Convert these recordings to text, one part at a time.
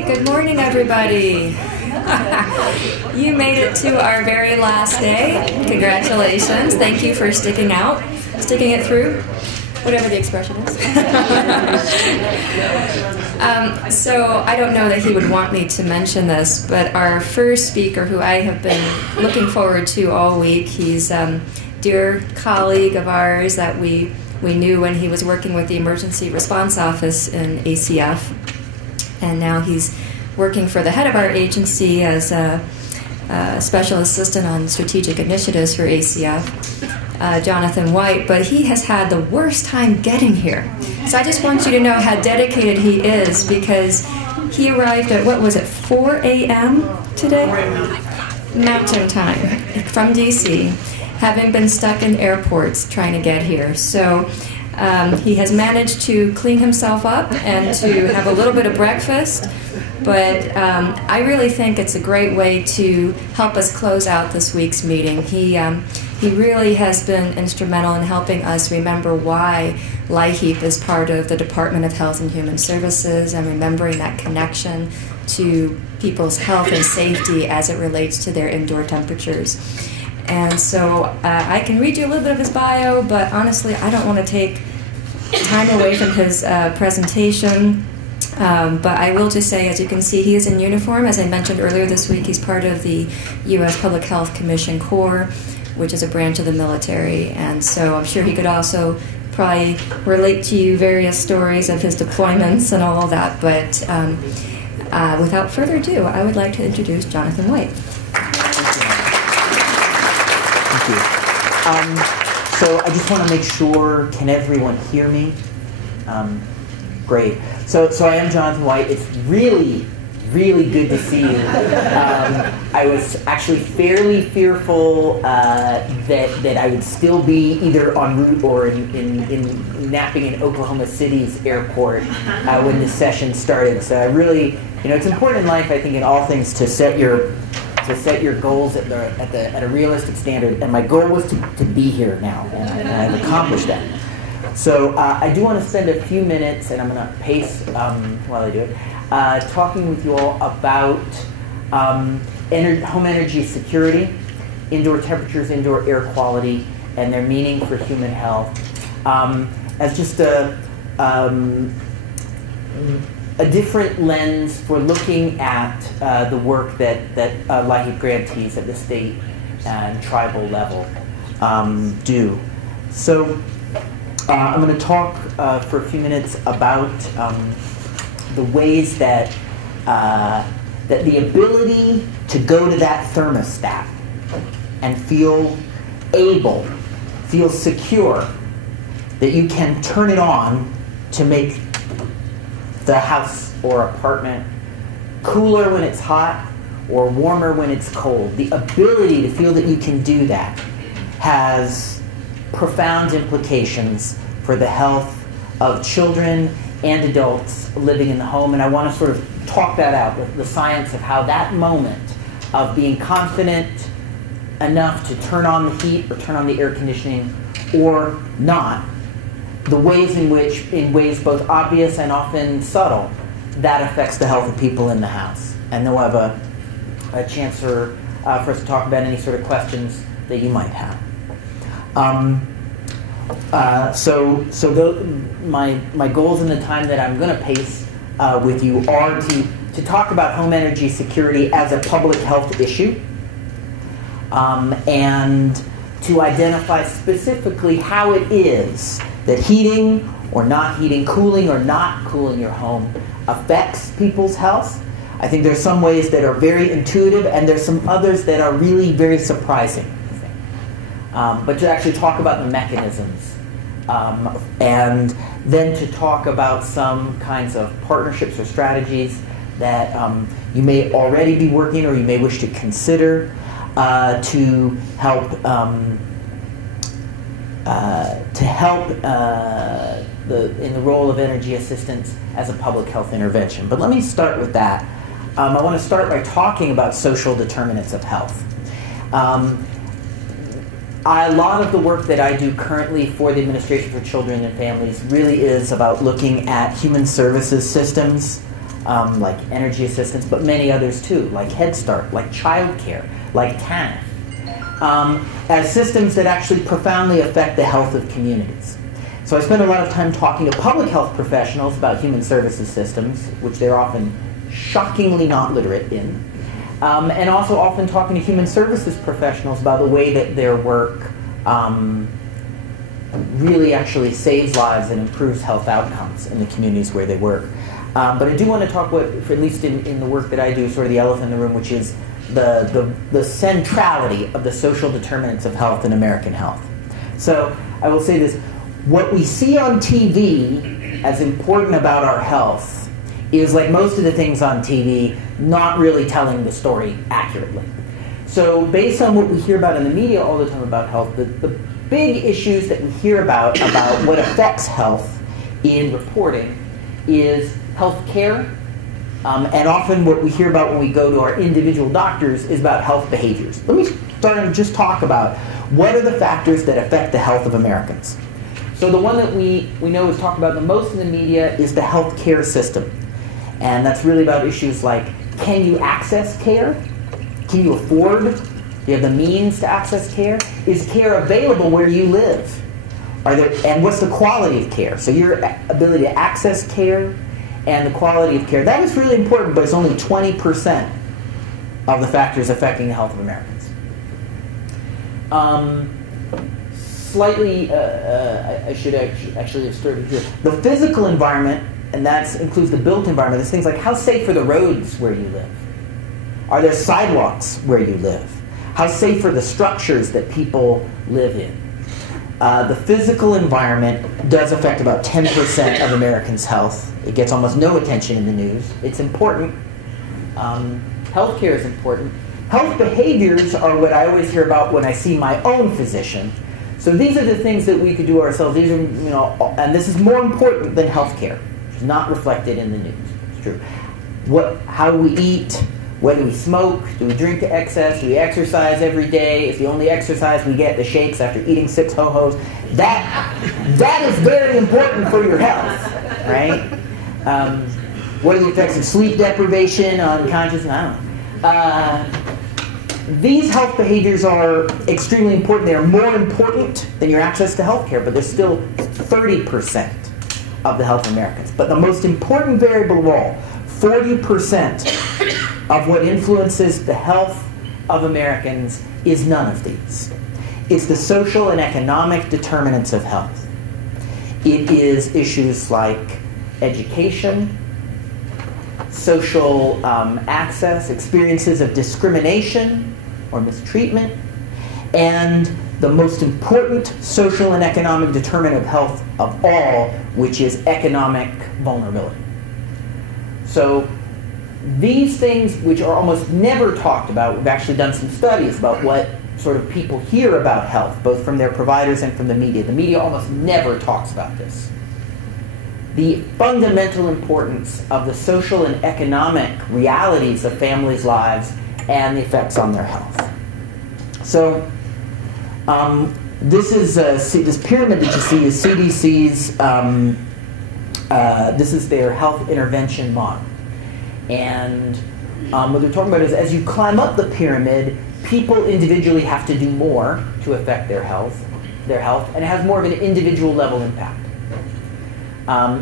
right, good morning everybody. You made it to our very last day. Congratulations. Thank you for sticking it through, whatever the expression is. So I don't know that he would want me to mention this, but our first speaker, who I have been looking forward to all week, he's a dear colleague of ours that we knew when he was working with the Emergency Response Office in ACF, and now he's working for the head of our agency as a special assistant on strategic initiatives for ACF, Jonathan White, but he has had the worst time getting here. So I just want you to know how dedicated he is, because he arrived at, what was it, 4 a.m. today? Mountain time from DC, having been stuck in airports trying to get here. So he has managed to clean himself up and to have a little bit of breakfast, but I really think it's a great way to help us close out this week's meeting. He really has been instrumental in helping us remember why LIHEAP is part of the Department of Health and Human Services, and remembering that connection to people's health and safety as it relates to their indoor temperatures. And so I can read you a little bit of his bio, but honestly, I don't want to take time away from his presentation. But I will just say, as you can see, he is in uniform. As I mentioned earlier this week, he's part of the U.S. Public Health Commission Corps, which is a branch of the military. And so I'm sure he could also probably relate to you various stories of his deployments and all of that. But without further ado, I would like to introduce Jonathan White. So I just want to make sure, can everyone hear me? Great. So I am Jonathan White. It's really, really good to see you. I was actually fairly fearful that I would still be either en route or in napping in Oklahoma City's airport when this session started. So I really, it's important in life, I think, in all things, to set your goals at a realistic standard, and my goal was to be here now, and I've accomplished that. So I do want to spend a few minutes, and I'm going to pace while I do it, talking with you all about home energy security, indoor temperatures, indoor air quality, and their meaning for human health, as just a different lens for looking at the work that LIHEAP grantees at the state and tribal level do. So I'm going to talk for a few minutes about the ways that the ability to go to that thermostat and feel secure, that you can turn it on to make the house or apartment cooler when it's hot or warmer when it's cold. The ability to feel that you can do that has profound implications for the health of children and adults living in the home, and I want to sort of talk that out, the science of how that moment of being confident enough to turn on the heat or turn on the air conditioning or not, the ways in ways both obvious and often subtle, that affects the health of people in the house. And then we'll have a chance for us to talk about any sort of questions that you might have. My goals in the time that I'm going to pace with you are to talk about home energy security as a public health issue, and to identify specifically how it is that heating or not heating, cooling or not cooling your home affects people's health. I think there's some ways that are very intuitive, and there's some others that are really very surprising. But to actually talk about the mechanisms, and then to talk about some kinds of partnerships or strategies that you may already be working or you may wish to consider to help in the role of energy assistance as a public health intervention. But let me start with that. I want to start by talking about social determinants of health. A lot of the work that I do currently for the Administration for Children and Families really is about looking at human services systems like energy assistance, but many others too, like Head Start, like childcare, like TANF, as systems that actually profoundly affect the health of communities. So I spend a lot of time talking to public health professionals about human services systems, which they're often shockingly not literate in, and also often talking to human services professionals about the way that their work really actually saves lives and improves health outcomes in the communities where they work. But I do want to talk, at least in the work that I do, sort of the elephant in the room, which is the centrality of the social determinants of health in American health. So I will say this. What we see on TV as important about our health is, like most of the things on TV, not really telling the story accurately. So based on what we hear about in the media all the time about health, the big issues that we hear about what affects health in reporting is health care, and often what we hear about when we go to our individual doctors is about health behaviors. Let me start and just talk about what are the factors that affect the health of Americans. So the one that we know is talked about the most in the media is the health care system. And that's really about issues like, can you access care? Can you afford? Do you have the means to access care? Is care available where you live? And what's the quality of care? So your ability to access care and the quality of care. That is really important, but it's only 20% of the factors affecting the health of Americans. I should actually have started here. The physical environment, and that includes the built environment, there's things like how safe are the roads where you live? Are there sidewalks where you live? How safe are the structures that people live in? The physical environment does affect about 10% of Americans' health. It gets almost no attention in the news. It's important. Healthcare is important. Health behaviors are what I always hear about when I see my own physician. So these are the things that we could do ourselves. These are, and this is more important than healthcare. It's not reflected in the news. It's true. How do we eat? When do we smoke? Do we drink to excess? Do we exercise every day? Is the only exercise we get the shakes after eating 6 ho-hos? That is very important for your health, right? What are the effects of sleep deprivation on consciousness? I don't know. These health behaviors are extremely important. They are more important than your access to health care, but they're still 30% of the health of Americans. But the most important variable of all, 40% of what influences the health of Americans is none of these. It's the social and economic determinants of health. It is issues like education, social access, experiences of discrimination or mistreatment, and the most important social and economic determinant of health of all, which is economic vulnerability. So these things, which are almost never talked about, we've actually done some studies about what sort of people hear about health, both from their providers and from the media. The media almost never talks about this. The fundamental importance of the social and economic realities of families' lives and the effects on their health. So this is this pyramid that you see is CDC's. This is their health intervention model, and what they're talking about is as you climb up the pyramid, people individually have to do more to affect their health, and it has more of an individual level impact.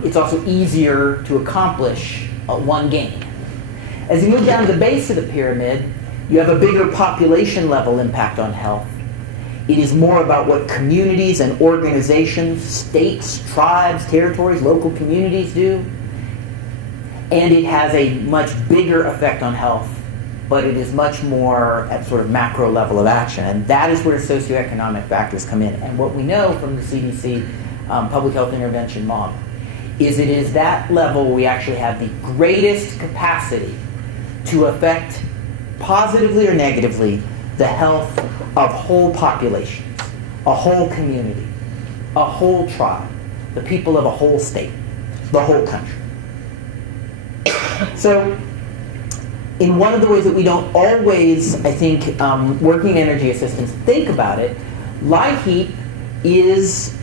It's also easier to accomplish one gain. As you move down to the base of the pyramid, you have a bigger population level impact on health. It is more about what communities and organizations, states, tribes, territories, local communities do. And it has a much bigger effect on health, but it is much more at sort of macro level of action. And that is where socioeconomic factors come in. And what we know from the CDC public health intervention model is it is that level where we actually have the greatest capacity to affect positively or negatively the health of whole populations, a whole community, a whole tribe, the people of a whole state, the whole country. So, in one of the ways that we don't always, I think, working energy assistants think about it, LIHEAP is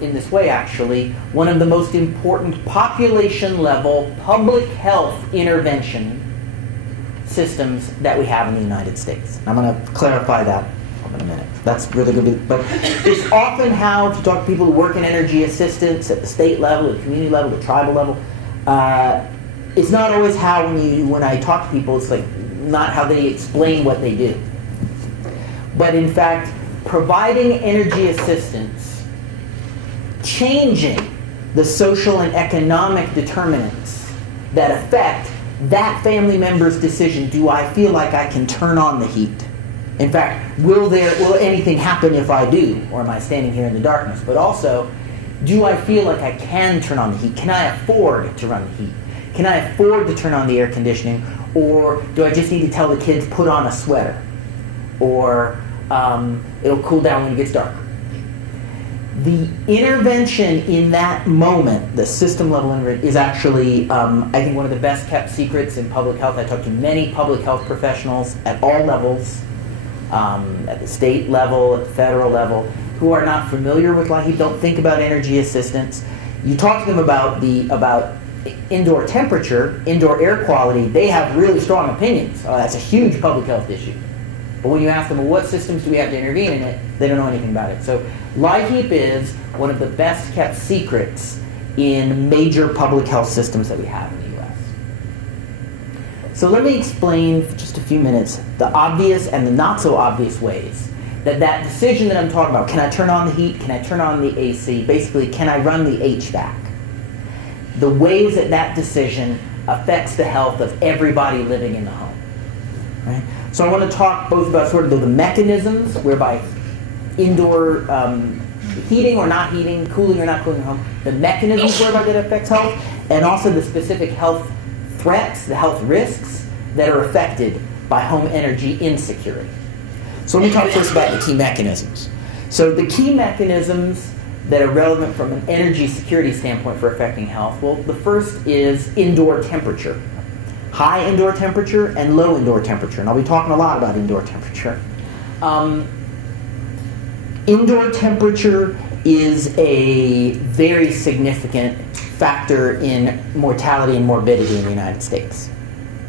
in this way, actually, one of the most important population-level public health intervention systems that we have in the United States. I'm going to clarify that in a minute. That's really good. But it's often how, if you talk to people who work in energy assistance at the state level, the community level, the tribal level, it's not always how when I talk to people, it's like not how they explain what they do. But in fact, providing energy assistance, changing the social and economic determinants that affect that family member's decision, do I feel like I can turn on the heat? In fact, will anything happen if I do? Or am I standing here in the darkness? But also, do I feel like I can turn on the heat? Can I afford to run the heat? Can I afford to turn on the air conditioning? Or do I just need to tell the kids, put on a sweater? Or it'll cool down when it gets darker. The intervention in that moment, the system level intervention, is actually, I think, one of the best kept secrets in public health. I talked to many public health professionals at all levels, at the state level, at the federal level, who are not familiar with LIHEAP, don't think about energy assistance. You talk to them about indoor temperature, indoor air quality, they have really strong opinions. That's a huge public health issue. But when you ask them, well, what systems do we have to intervene in it, they don't know anything about it. So LIHEAP is one of the best kept secrets in major public health systems that we have in the US. So let me explain for just a few minutes the obvious and the not so obvious ways that decision that I'm talking about, can I turn on the heat, can I turn on the AC, basically can I run the HVAC, the ways that decision affects the health of everybody living in the home. Right? So I want to talk both about sort of the mechanisms whereby indoor heating or not heating, cooling or not cooling the home, the mechanisms whereby that affects health, and also the specific health threats, the health risks that are affected by home energy insecurity. So let me talk first about the key mechanisms. So the key mechanisms that are relevant from an energy security standpoint for affecting health, well, the first is indoor temperature. High indoor temperature and low indoor temperature. And I'll be talking a lot about indoor temperature. Indoor temperature is a very significant factor in mortality and morbidity in the United States,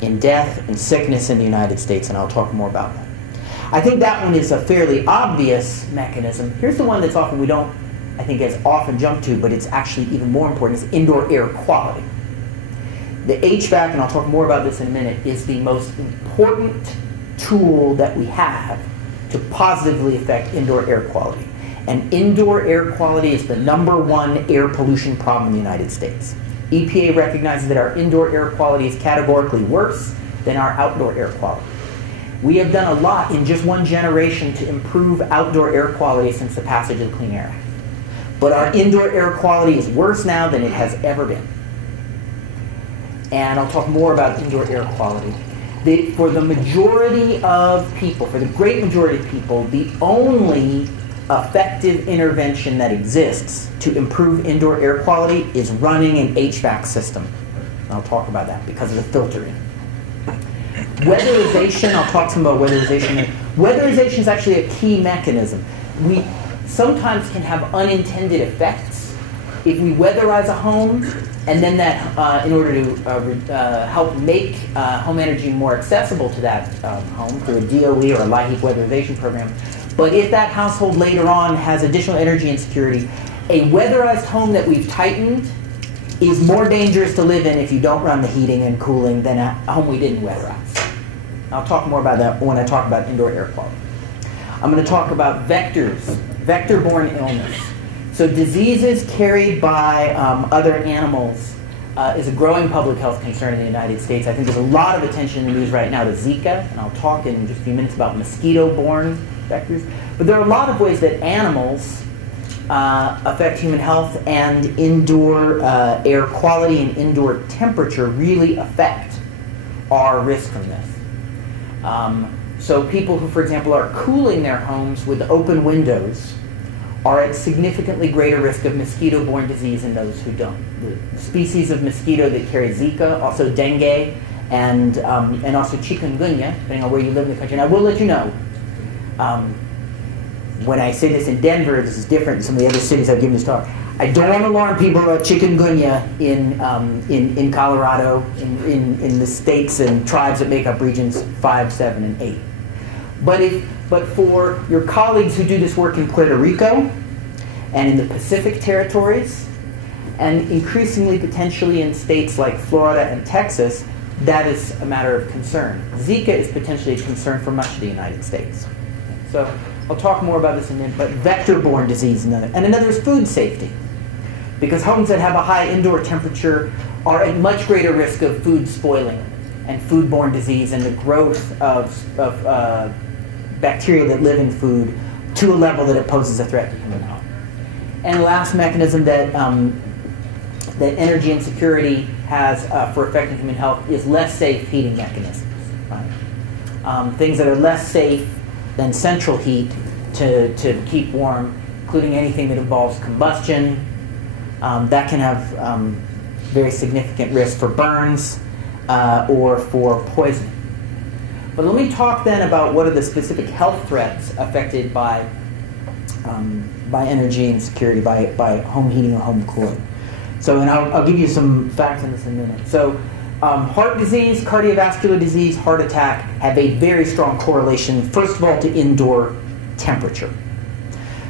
in death and sickness in the United States, and I'll talk more about that. I think that one is a fairly obvious mechanism. Here's the one that's often we don't, I think, as often jump to, but it's actually even more important, is indoor air quality. The HVAC, and I'll talk more about this in a minute, is the most important tool that we have to positively affect indoor air quality. And indoor air quality is the #1 air pollution problem in the United States. EPA recognizes that our indoor air quality is categorically worse than our outdoor air quality. We have done a lot in just one generation to improve outdoor air quality since the passage of the Clean Air Act. But our indoor air quality is worse now than it has ever been. And I'll talk more about indoor air quality. For the majority of people, for the great majority of people, the only effective intervention that exists to improve indoor air quality is running an HVAC system. I'll talk about that because of the filtering. Weatherization, I'll talk some about weatherization. Weatherization is actually a key mechanism. We sometimes can have unintended effects if we weatherize a home, and then that, in order to help make home energy more accessible to that home through a DOE or a LIHEAP weatherization program. But if that household later on has additional energy insecurity, a weatherized home that we've tightened is more dangerous to live in if you don't run the heating and cooling than a home we didn't weatherize. I'll talk more about that when I talk about indoor air quality. I'm going to talk about vectors, vector-borne illness. So diseases carried by other animals is a growing public health concern in the United States. I think there's a lot of attention in the news right now to Zika, and I'll talk in just a few minutes about mosquito-borne vectors. But there are a lot of ways that animals affect human health, and indoor air quality and indoor temperature really affect our risk from this. So people who, for example, are cooling their homes with open windows are at significantly greater risk of mosquito-borne disease than those who don't. The species of mosquito that carry Zika, also dengue, and also chikungunya, depending on where you live in the country. And I will let you know, when I say this in Denver, this is different than some of the other cities I've given this talk. I don't want to alarm people about chikungunya in Colorado, in the states and tribes that make up regions 5, 7, and 8. But for your colleagues who do this work in Puerto Rico and in the Pacific territories, and increasingly potentially in states like Florida and Texas, that is a matter of concern. Zika is potentially a concern for much of the United States. So I'll talk more about this in a minute, but vector-borne disease is another. And another is food safety. Because homes that have a high indoor temperature are at much greater risk of food spoiling and foodborne disease and the growth of bacteria that live in food to a level that it poses a threat to human health. And the last mechanism that, that energy insecurity has for affecting human health is less safe heating mechanisms. Right? Things that are less safe than central heat to keep warm, including anything that involves combustion. That can have very significant risk for burns or for poisoning. But let me talk then about what are the specific health threats affected by energy insecurity, by home heating or home cooling. So, and I'll give you some facts on this in a minute. So, heart disease, cardiovascular disease, heart attack have a very strong correlation, first of all, to indoor temperature.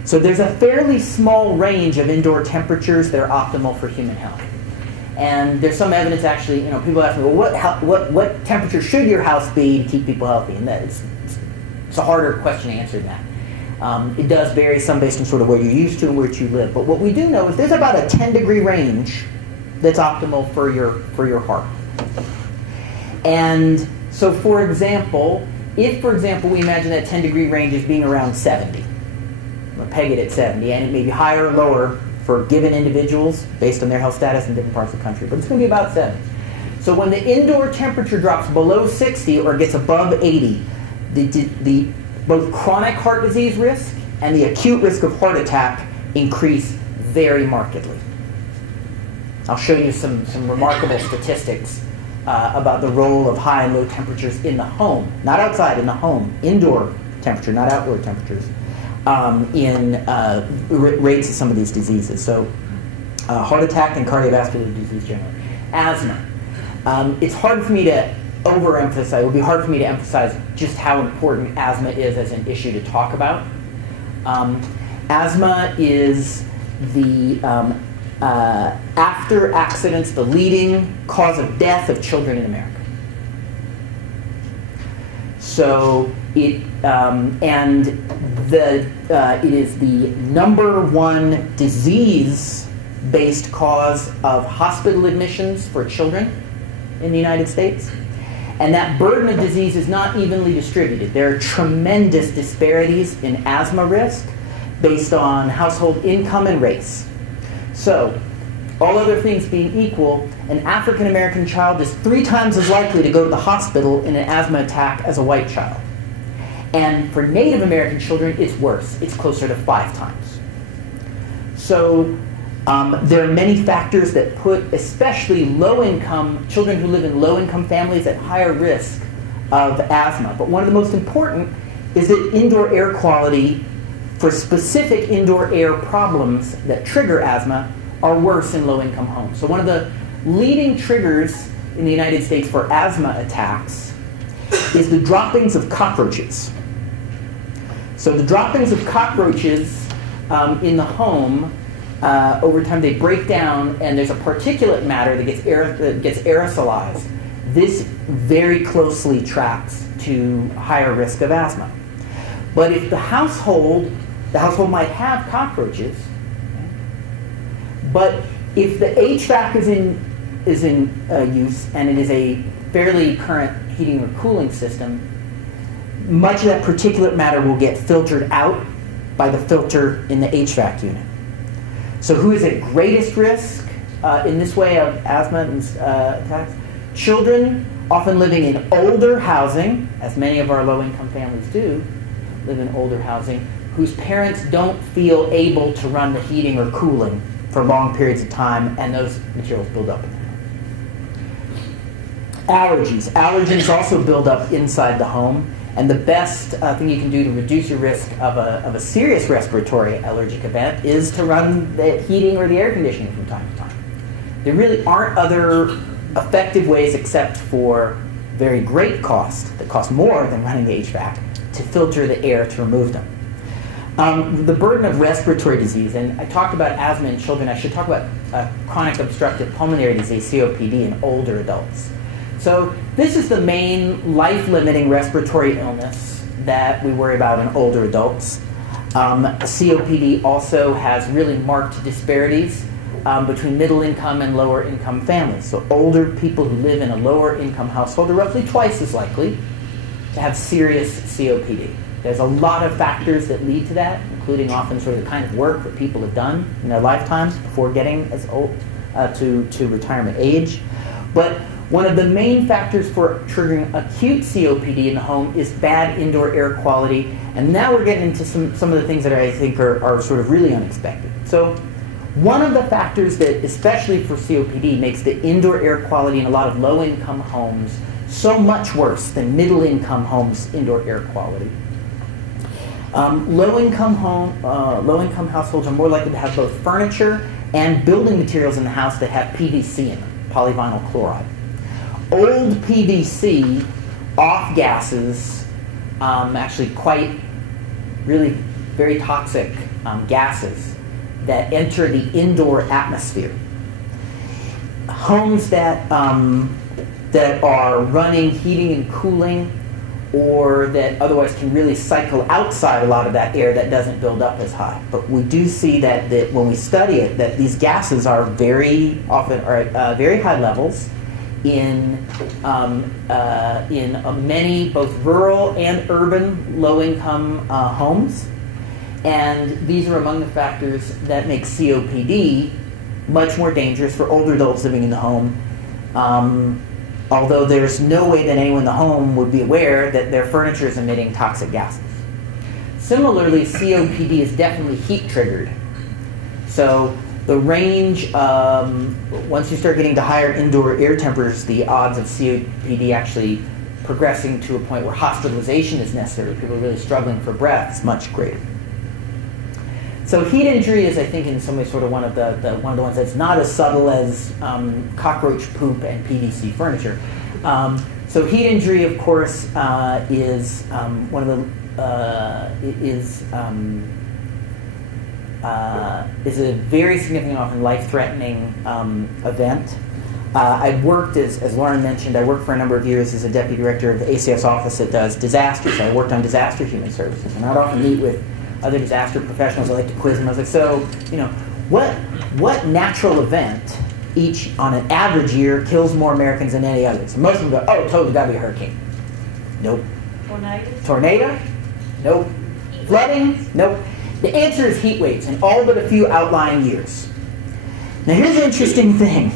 So there's a fairly small range of indoor temperatures that are optimal for human health. And there's some evidence actually, people ask me, well, what temperature should your house be to keep people healthy? And it's a harder question to answer than that. It does vary, some based on sort of where you're used to and where you live. But what we do know is there's about a 10-degree range that's optimal for your heart. And so, for example, if, for example, we imagine that 10-degree range as being around 70, we'll peg it at 70, and it may be higher or lower for given individuals based on their health status in different parts of the country, but it's going to be about 70. So when the indoor temperature drops below 60 or gets above 80, the both chronic heart disease risk and the acute risk of heart attack increase very markedly. I'll show you some remarkable statistics about the role of high and low temperatures in the home, not outside, in the home, indoor temperature, not outdoor temperatures, in rates of some of these diseases. So heart attack and cardiovascular disease generally. Asthma. It's hard for me to overemphasize, it would be hard for me to emphasize just how important asthma is as an issue to talk about. Asthma is the, after accidents, the leading cause of death of children in America. So it, it is the #1 disease-based cause of hospital admissions for children in the United States. And that burden of disease is not evenly distributed. There are tremendous disparities in asthma risk based on household income and race. So, all other things being equal, an African American child is 3 times as likely to go to the hospital in an asthma attack as a white child. And for Native American children, it's worse. It's closer to 5 times. So there are many factors that put especially low-income, children who live in low-income families at higher risk of asthma. But one of the most important is that indoor air quality for specific indoor air problems that trigger asthma are worse in low-income homes. So one of the leading triggers in the United States for asthma attacks is the droppings of cockroaches. So the droppings of cockroaches in the home, over time they break down and there's a particulate matter that gets aerosolized. This very closely tracks to higher risk of asthma. But if the household might have cockroaches, but if the HVAC is in use and it is a fairly current heating or cooling system, much of that particulate matter will get filtered out by the filter in the HVAC unit. So who is at greatest risk in this way of asthma attacks? Children often living in older housing, as many of our low-income families do, live in older housing, whose parents don't feel able to run the heating or cooling for long periods of time, and those materials build up in the house. Allergies. Allergens also build up inside the home, and the best thing you can do to reduce your risk of a serious respiratory allergic event is to run the heating or the air conditioning from time to time. There really aren't other effective ways except for very great cost, that cost more than running the HVAC, to filter the air to remove them. The burden of respiratory disease, and I talked about asthma in children, I should talk about chronic obstructive pulmonary disease, COPD, in older adults. So this is the main life-limiting respiratory illness that we worry about in older adults. COPD also has really marked disparities between middle-income and lower-income families. So older people who live in a lower-income household are roughly twice as likely to have serious COPD. There's a lot of factors that lead to that, including often sort of the kind of work that people have done in their lifetimes before getting as old to retirement age. But one of the main factors for triggering acute COPD in the home is bad indoor air quality. And now we're getting into some of the things that I think are sort of really unexpected. So one of the factors that, especially for COPD, makes the indoor air quality in a lot of low-income homes so much worse than middle-income homes' indoor air quality. Low-income households are more likely to have both furniture and building materials in the house that have PVC in them, polyvinyl chloride. Old PVC off-gases, actually quite, really very toxic gases that enter the indoor atmosphere. Homes that are running heating and cooling, or that otherwise can really cycle outside a lot of that air that doesn't build up as high. But we do see that when we study it, that these gases are very often very high levels in many both rural and urban low-income homes. And these are among the factors that make COPD much more dangerous for older adults living in the home. Although there's no way that anyone in the home would be aware that their furniture is emitting toxic gases. Similarly, COPD is definitely heat triggered. So the range, once you start getting to higher indoor air temperatures, the odds of COPD actually progressing to a point where hospitalization is necessary, people are really struggling for breath, is much greater. So heat injury is, I think, in some ways sort of one of the ones that's not as subtle as cockroach poop and PVC furniture. So heat injury, of course, is one of the is a very significant, often life-threatening event. I worked, as Lauren mentioned, I worked for a number of years as a deputy director of the ACS office that does disasters. I worked on disaster human services, and I'd often meet with other disaster professionals. I like to quiz them. I was like, so, what natural event on an average year kills more Americans than any others? And most of them go, oh, totally got to be a hurricane. Nope. Tornado? Nope. Flooding? Nope. The answer is heat waves in all but a few outlying years. Now here's the interesting thing.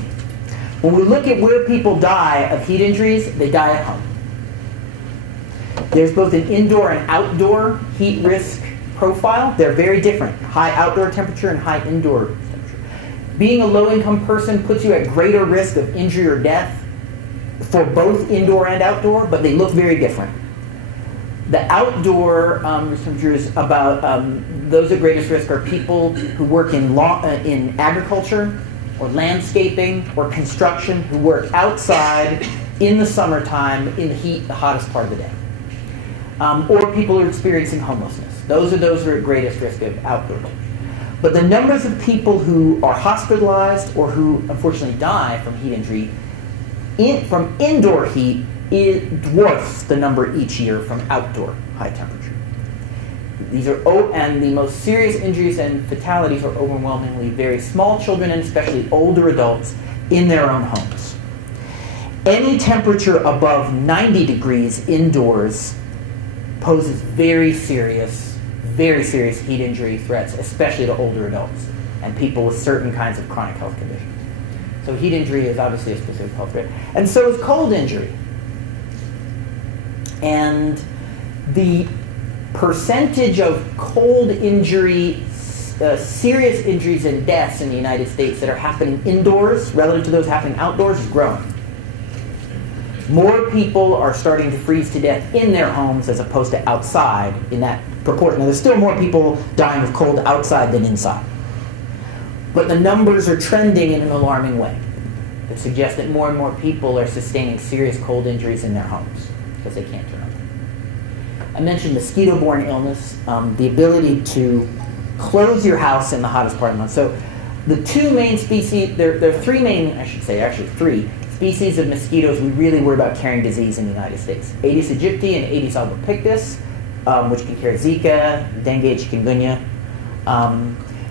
When we look at where people die of heat injuries, they die at home. There's both an indoor and outdoor heat risk profile. They're very different. High outdoor temperature and high indoor temperature. Being a low-income person puts you at greater risk of injury or death for both indoor and outdoor, but they look very different. The outdoor temperatures about those at greatest risk are people who work in agriculture or landscaping or construction, who work outside in the summertime in the heat, the hottest part of the day. Or people who are experiencing homelessness. Those are at greatest risk of outdoor temperature. But the numbers of people who are hospitalized or who unfortunately die from heat injury from indoor heat, it dwarfs the number each year from outdoor high temperature. These are, and the most serious injuries and fatalities are overwhelmingly very small children and especially older adults in their own homes. Any temperature above 90 degrees indoors poses very serious heat injury threats, especially to older adults and people with certain kinds of chronic health conditions. So heat injury is obviously a specific health threat. And so is cold injury. And the percentage of cold injury, serious injuries and deaths in the United States that are happening indoors relative to those happening outdoors is growing. More people are starting to freeze to death in their homes as opposed to outside in that proportion. Now, there's still more people dying of cold outside than inside. But the numbers are trending in an alarming way that suggests that more and more people are sustaining serious cold injuries in their homes because they can't turn on them. I mentioned mosquito-borne illness, the ability to close your house in the hottest part of the month. So the two main species, there are three main, I should say, actually three species of mosquitoes we really worry about carrying disease in the United States. Aedes aegypti and Aedes albopictus, which can carry Zika, dengue, chikungunya,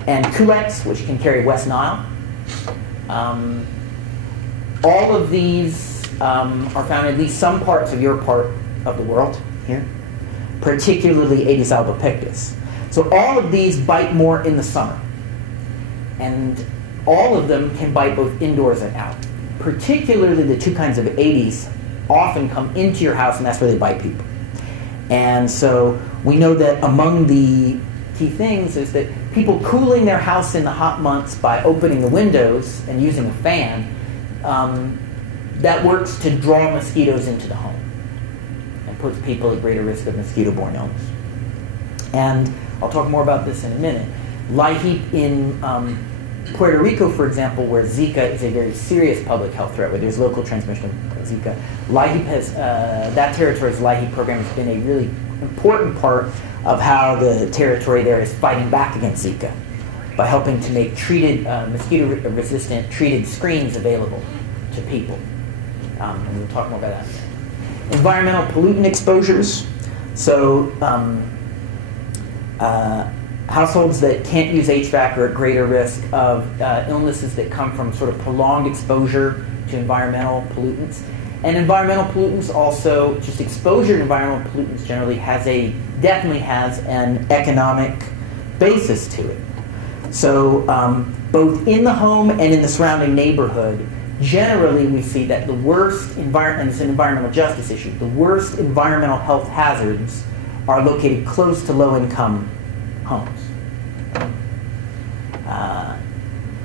and Culex, which can carry West Nile. All of these are found in at least some parts of your part of the world here, particularly Aedes albopictus. So all of these bite more in the summer. And all of them can bite both indoors and out. Particularly the two kinds of Aedes often come into your house, and that's where they bite people. And so we know that among the key things is that people cooling their house in the hot months by opening the windows and using a fan, that works to draw mosquitoes into the home and puts people at greater risk of mosquito-borne illness. And I'll talk more about this in a minute. LIHEAP in Puerto Rico, for example, where Zika is a very serious public health threat, where there's local transmission of Zika, LIHEAP has, that territory's LIHEAP program has been a really important part of how the territory there is fighting back against Zika by helping to make treated, mosquito-resistant treated screens available to people. And we'll talk more about that. Environmental pollutant exposures. So households that can't use HVAC are at greater risk of illnesses that come from sort of prolonged exposure to environmental pollutants. And environmental pollutants also, just exposure to environmental pollutants generally definitely has an economic basis to it. So both in the home and in the surrounding neighborhood, generally we see that the worst and it's an environmental justice issue, the worst environmental health hazards are located close to low-income homes.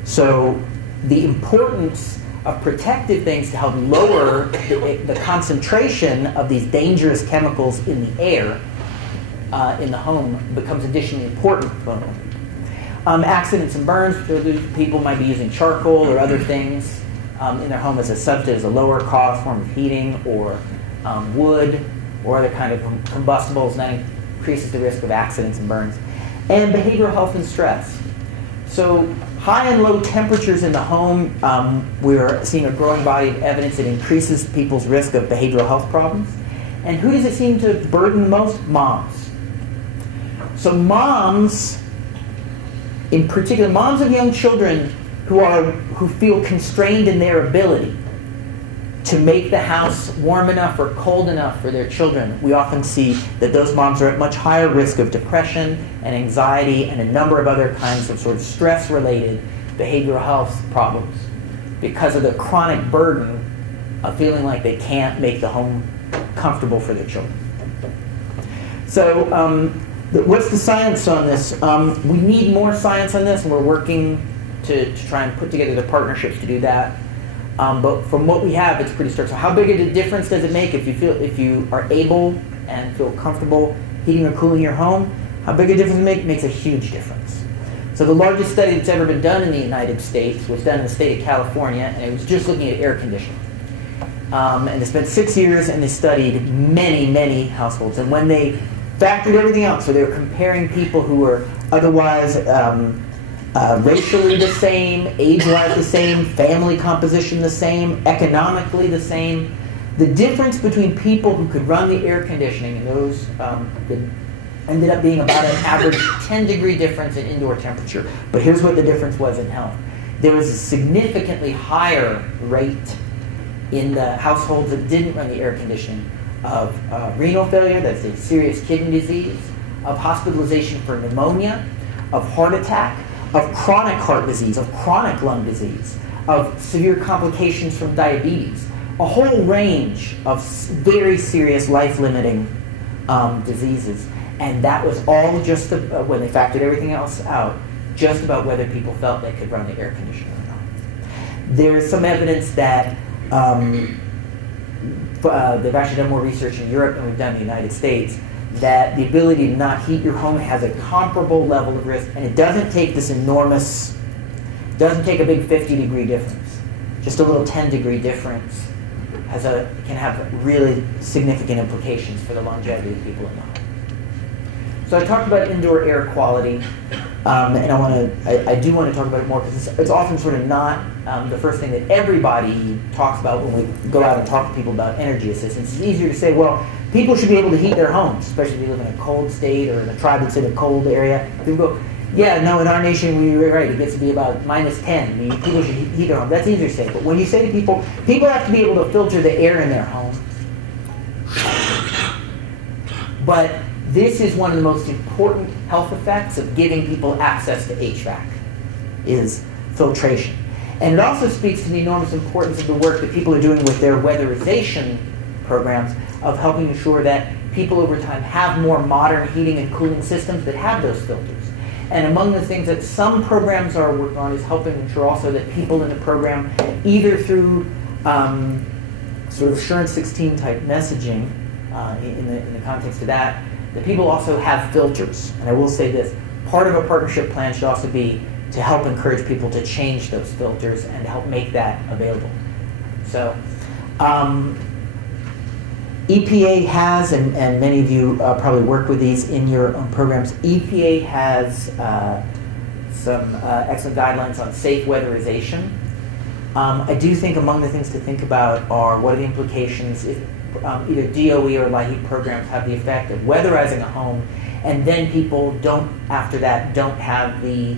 So the importance of protective things to help lower the concentration of these dangerous chemicals in the air in the home becomes additionally important for them. Accidents and burns, people might be using charcoal or other things in their home as a substitute, as a lower cost form of heating, or wood or other kind of combustibles, and that increases the risk of accidents and burns. And behavioral health and stress. So high and low temperatures in the home, we're seeing a growing body of evidence that increases people's risk of behavioral health problems. And who does it seem to burden most? Moms. So moms, in particular, moms of young children who feel constrained in their ability to make the house warm enough or cold enough for their children, we often see that those moms are at much higher risk of depression and anxiety and a number of other kinds of sort of stress-related behavioral health problems because of the chronic burden of feeling like they can't make the home comfortable for their children. So what's the science on this? We need more science on this, and we're working to try and put together the partnerships to do that. But from what we have, it's pretty stark. So how big of a difference does it make if you are able and feel comfortable heating or cooling your home? How big a difference does it make? It makes a huge difference. So the largest study that's ever been done in the United States was done in the state of California, and it was just looking at air conditioning. And they spent 6 years, and they studied many, many households. And when they factored everything out, so they were comparing people who were otherwise racially the same, age-wise the same, family composition the same, economically the same. The difference between people who could run the air conditioning and those that ended up being about an average 10-degree difference in indoor temperature. But here's what the difference was in health. There was a significantly higher rate in the households that didn't run the air conditioning of renal failure, that's a serious kidney disease, of hospitalization for pneumonia, of heart attack, of chronic heart disease, of chronic lung disease, of severe complications from diabetes, a whole range of very serious life-limiting diseases. And that was all just, when they factored everything else out, just about whether people felt they could run the air conditioner or not. There is some evidence that they've actually done more research in Europe than we've done in the United States, that the ability to not heat your home has a comparable level of risk, and it doesn't take this enormous, doesn't take a big 50-degree difference. Just a little 10-degree difference can have really significant implications for the longevity of people in the home. So I talked about indoor air quality, and I do want to talk about it more because it's often sort of not the first thing that everybody talks about when we go out and talk to people about energy assistance. It's easier to say, well, people should be able to heat their homes, especially if you live in a cold state or in a tribe that's in a cold area. People go, yeah, no, in our nation, we're right, it gets to be about -10. People should heat their home. That's easier to say. But when you say to people have to be able to filter the air in their home. But this is one of the most important health effects of giving people access to HVAC, is filtration. And it also speaks to the enormous importance of the work that people are doing with their weatherization programs of helping ensure that people over time have more modern heating and cooling systems that have those filters. And among the things that some programs are working on is helping ensure also that people in the program, either through sort of Assurance 16 type messaging in the context of that people also have filters. And I will say this, part of a partnership plan should also be to help encourage people to change those filters and to help make that available. So EPA has, and many of you probably work with these in your own programs, EPA has some excellent guidelines on safe weatherization. I do think among the things to think about are what are the implications if either DOE or LIHEAP programs have the effect of weatherizing a home, and then people don't, after that, don't have the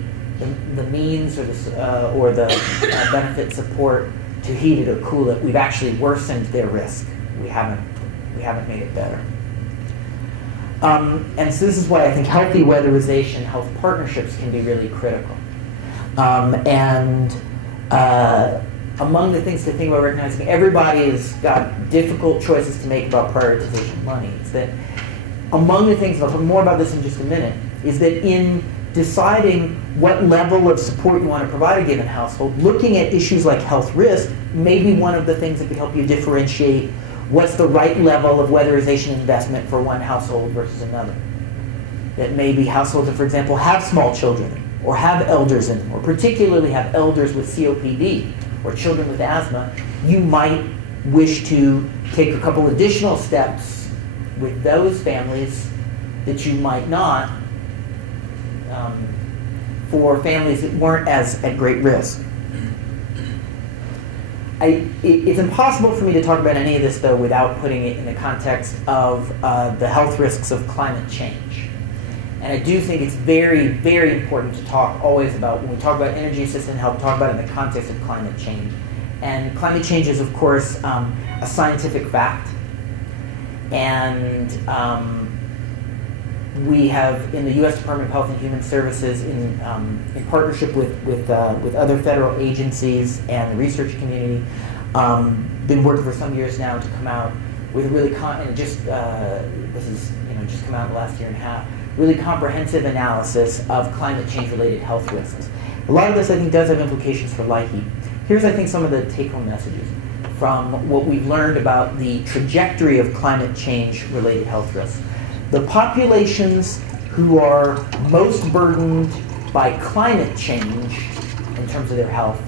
means or the benefit support to heat it or cool it. We've actually worsened their risk. We haven't made it better. And so this is why I think healthy weatherization, health partnerships can be really critical. Among the things to think about recognizing everybody has got difficult choices to make about prioritization of money. It's that among the things, I'll talk more about this in just a minute, is that in deciding what level of support you want to provide a given household, looking at issues like health risk may be one of the things that could help you differentiate what's the right level of weatherization investment for one household versus another. That maybe households that, for example, have small children or have elders in them, or particularly have elders with COPD or children with asthma, you might wish to take a couple additional steps with those families that you might not for families that weren't as at great risk. It's impossible for me to talk about any of this, though, without putting it in the context of the health risks of climate change. And I do think it's very, very important to talk always about, when we talk about energy assisted health, talk about it in the context of climate change. And climate change is, of course, a scientific fact. And we have, in the U.S. Department of Health and Human Services, in partnership with other federal agencies and the research community, been working for some years now to come out with a really, this is just come out in the last year and a half, really comprehensive analysis of climate change-related health risks. A lot of this, I think, does have implications for LIHEAP. Here's, I think, some of the take-home messages from what we've learned about the trajectory of climate change-related health risks. The populations who are most burdened by climate change in terms of their health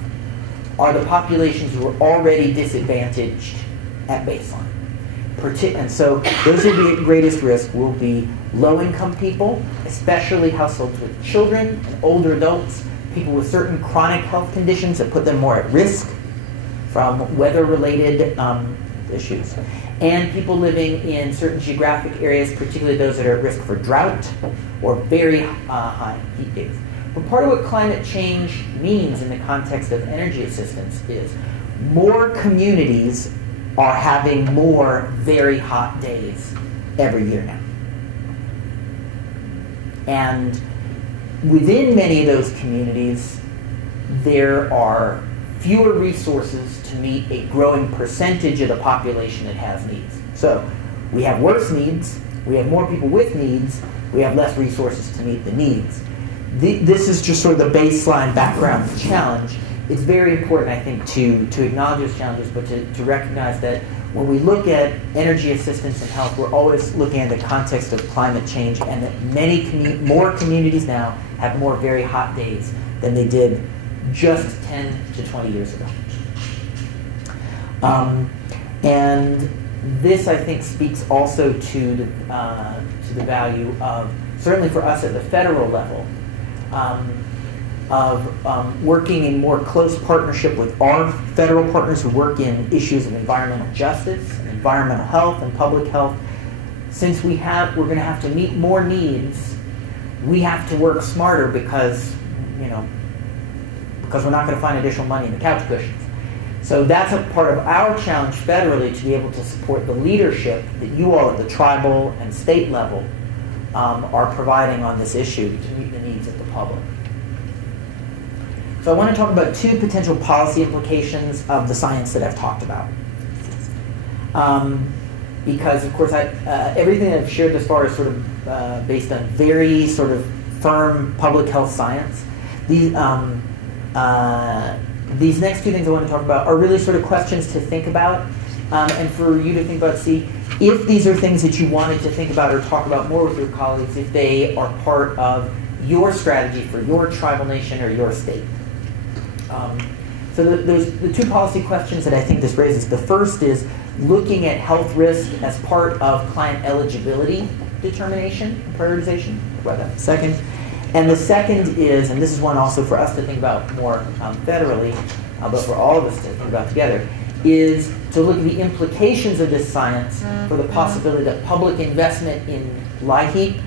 are the populations who are already disadvantaged at baseline. And so those who will be at greatest risk will be low-income people, especially households with children and older adults, people with certain chronic health conditions that put them more at risk from weather-related issues, and people living in certain geographic areas, particularly those that are at risk for drought or very high heat days. But part of what climate change means in the context of energy assistance is more communities are having more very hot days every year now. And within many of those communities, there are fewer resources to meet a growing percentage of the population that has needs. So we have worse needs, we have more people with needs, we have less resources to meet the needs. This is just sort of the baseline background challenge. It's very important, I think, to acknowledge those challenges, but to recognize that when we look at energy assistance and health, we're always looking at the context of climate change, and that more communities now have more very hot days than they did just 10 to 20 years ago. And this, I think, speaks also to the value of, certainly for us at the federal level, of working in more close partnership with our federal partners who work in issues of environmental justice, environmental health, and public health. Since we're going to have to meet more needs, we have to work smarter because we're not going to find additional money in the couch cushions. So that's a part of our challenge federally, to be able to support the leadership that you all at the tribal and state level are providing on this issue to meet the needs of the public. So I want to talk about two potential policy implications of the science that I've talked about. Because, of course, everything I've shared thus far is sort of based on very sort of firm public health science. These next two things I want to talk about are really sort of questions to think about, and for you to think about, see if these are things that you wanted to think about or talk about more with your colleagues, if they are part of your strategy for your tribal nation or your state. So there's the two policy questions that I think this raises. The first is looking at health risk as part of client eligibility determination and prioritization. About that second. And the second is, and this is one also for us to think about more federally, but for all of us to think about together, is to look at the implications of this science for the possibility that public investment in LIHEAP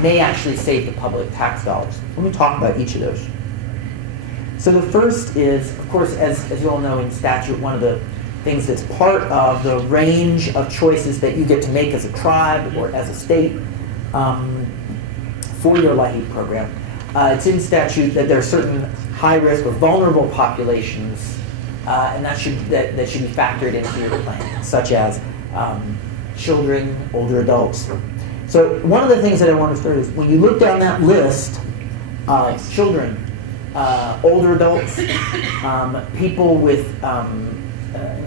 may actually save the public tax dollars. Let me talk about each of those. So the first is, of course, as you all know in statute, one of the things that's part of the range of choices that you get to make as a tribe or as a state for your LIHEAP program. It's in statute that there are certain high-risk or vulnerable populations, and that should be factored into your plan, such as children, older adults. So one of the things that I want to start is, when you look down that list of children, older adults, people with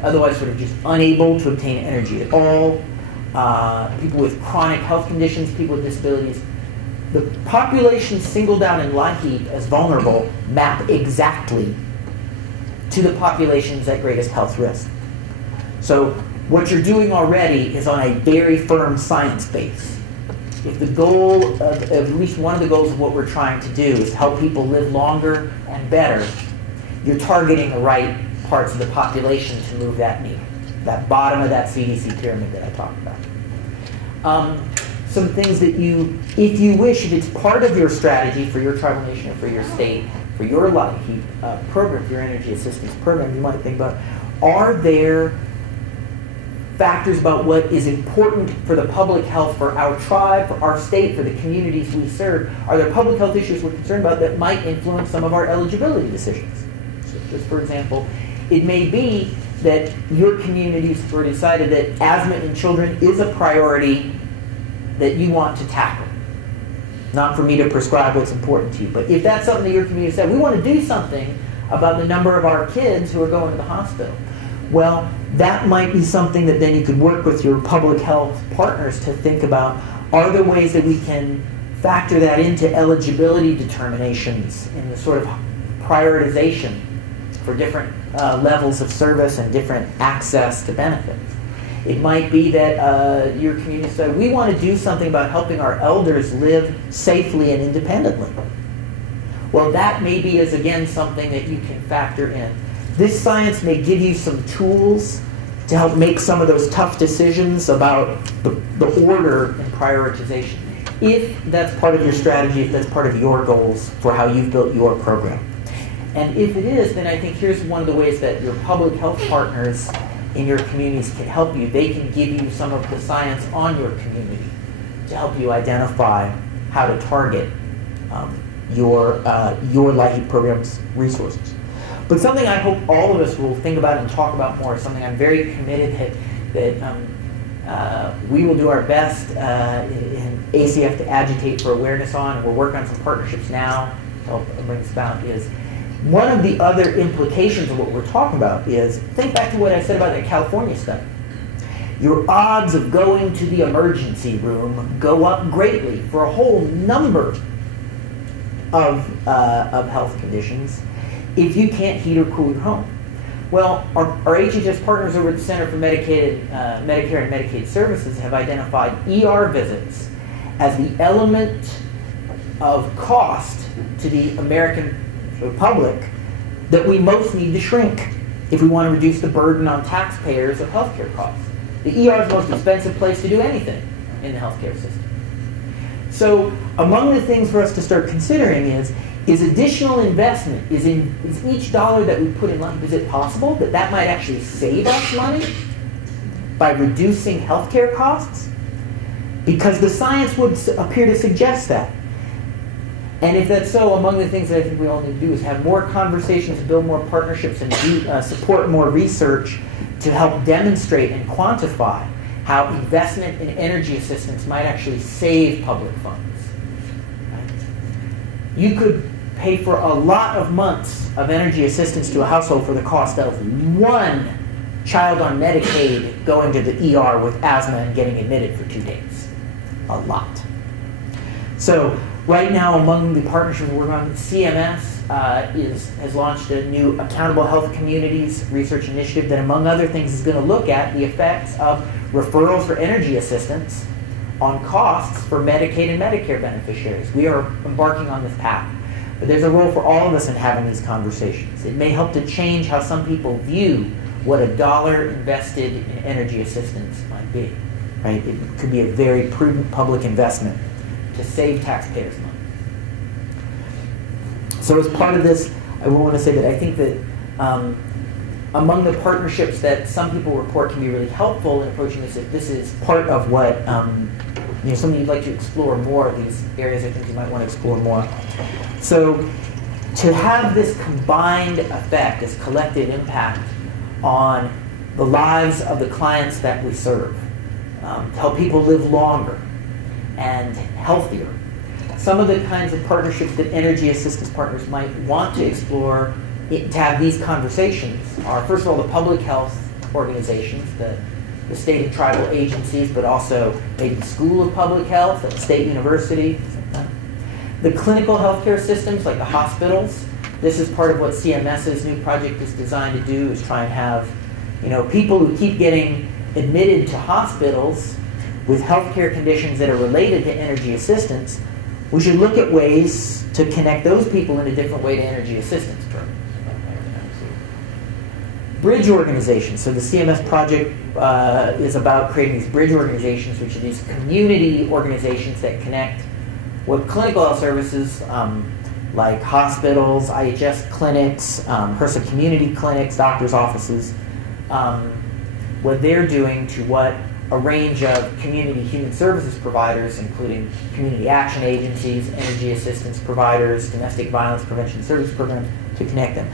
otherwise sort of just unable to obtain energy at all, people with chronic health conditions, people with disabilities, the population singled out in LIHEAP as vulnerable map exactly to the populations at greatest health risk. So what you're doing already is on a very firm science base. If the goal of, at least one of the goals of what we're trying to do is help people live longer and better, you're targeting the right parts of the population to move that needle, that bottom of that CDC pyramid that I talked about. Some things that you, if you wish, if it's part of your strategy for your tribal nation or for your state, for your LIHEAP program, for your energy assistance program, you might think about, are there factors about what is important for the public health for our tribe, for our state, for the communities we serve? Are there public health issues we're concerned about that might influence some of our eligibility decisions? So just for example, it may be that your communities have decided that asthma in children is a priority that you want to tackle. Not for me to prescribe what's important to you, but if that's something that your community said, we want to do something about the number of our kids who are going to the hospital. Well, that might be something that then you could work with your public health partners to think about, are there ways that we can factor that into eligibility determinations in the sort of prioritization for different levels of service and different access to benefits. It might be that your community said, we want to do something about helping our elders live safely and independently. Well, that maybe is, again, something that you can factor in. This science may give you some tools to help make some of those tough decisions about the order and prioritization, if that's part of your strategy, if that's part of your goals for how you've built your program. And if it is, then I think here's one of the ways that your public health partners in your communities can help you. They can give you some of the science on your community to help you identify how to target your LIHEAP program's resources. But something I hope all of us will think about and talk about more, something I'm very committed that we will do our best in ACF to agitate for awareness on, and we're working on some partnerships now to help bring this about, is one of the other implications of what we're talking about is, think back to what I said about the California study. your odds of going to the emergency room go up greatly for a whole number of health conditions if you can't heat or cool your home. Well, our HHS partners over at the Center for Medicare and Medicaid Services have identified ER visits as the element of cost to the American public that we most need to shrink if we want to reduce the burden on taxpayers of healthcare costs. The ER is the most expensive place to do anything in the healthcare system. So among the things for us to start considering is additional investment, is each dollar that we put in life, is it possible that that might actually save us money by reducing healthcare costs? Because the science would appear to suggest that. And if that's so, among the things that I think we all need to do is have more conversations, build more partnerships, and support more research to help demonstrate and quantify how investment in energy assistance might actually save public funds. Right? You could pay for a lot of months of energy assistance to a household for the cost of one child on Medicaid going to the ER with asthma and getting admitted for 2 days. A lot. So right now, among the partnerships we're on, CMS has launched a new Accountable Health Communities research initiative that, among other things, is going to look at the effects of referrals for energy assistance on costs for Medicaid and Medicare beneficiaries. We are embarking on this path. But there's a role for all of us in having these conversations. It may help to change how some people view what a dollar invested in energy assistance might be. Right? It could be a very prudent public investment to save taxpayers money. So as part of this, I want to say that I think that among the partnerships that some people report can be really helpful in approaching this, if this is part of what something you'd like to explore more, these areas I think you might want to explore more. So to have this combined effect, this collective impact on the lives of the clients that we serve, to help people live longer and healthier. Some of the kinds of partnerships that energy assistance partners might want to explore to have these conversations are, first of all, the public health organizations, the state and tribal agencies, but also maybe the School of Public Health at the state university. The clinical healthcare systems, like the hospitals. This is part of what CMS's new project is designed to do, is try and have people who keep getting admitted to hospitals with healthcare conditions that are related to energy assistance. We should look at ways to connect those people in a different way to energy assistance programs. Bridge organizations. So the CMS project is about creating these bridge organizations, which are these community organizations that connect what clinical health services, like hospitals, IHS clinics, HRSA community clinics, doctors' offices, what they're doing to what a range of community human services providers, including community action agencies, energy assistance providers, domestic violence prevention service programs, to connect them.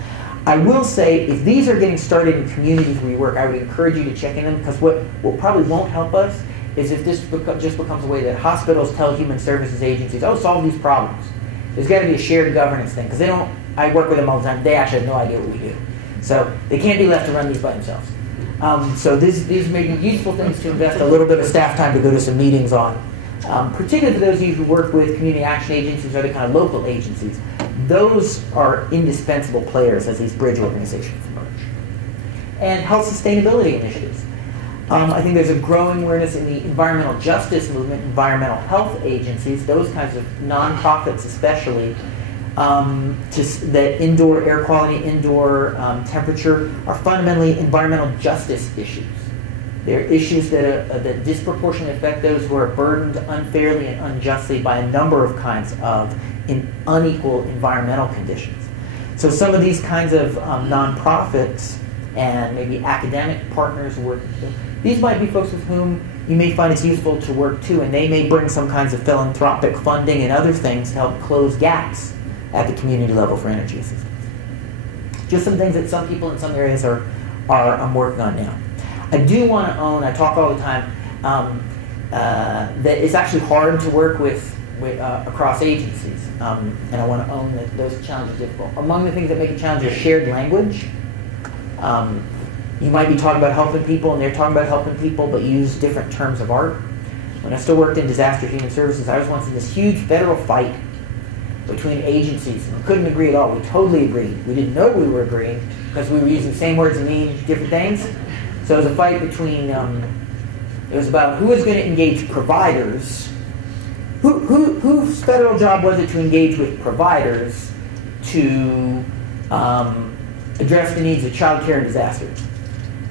I will say, if these are getting started in communities where you work, I would encourage you to check in them, because what probably won't help us is if this just becomes a way that hospitals tell human services agencies, oh, solve these problems. There's got to be a shared governance thing, because they don't, I work with them all the time, they actually have no idea what we do. So they can't be left to run these by themselves. So these may be useful things to invest a little bit of staff time to go to some meetings on. Particularly for those of you who work with community action agencies or other kind of local agencies. Those are indispensable players as these bridge organizations emerge. And health sustainability initiatives. I think there's a growing awareness in the environmental justice movement, environmental health agencies, those kinds of nonprofits especially, that indoor air quality, indoor temperature are fundamentally environmental justice issues. They're issues that disproportionately affect those who are burdened unfairly and unjustly by a number of kinds of unequal environmental conditions. So some of these kinds of nonprofits and maybe academic partners work, these might be folks with whom you may find it's useful to work too, and they may bring some kinds of philanthropic funding and other things to help close gaps at the community level for energy assistance. Just some things that some people in some areas are working on now. I do want to own, I talk all the time, that it's actually hard to work with across agencies, and I want to own that those challenges are difficult. Among the things that make it challenging is shared language. You might be talking about helping people, and they're talking about helping people, but use different terms of art. When I still worked in disaster human services, I was once in this huge federal fight between agencies, and we couldn't agree at all. We totally agreed. We didn't know we were agreeing because we were using the same words and meaning different things. So it was a fight between, it was about who was going to engage providers. Whose federal job was it to engage with providers to address the needs of child care and disaster?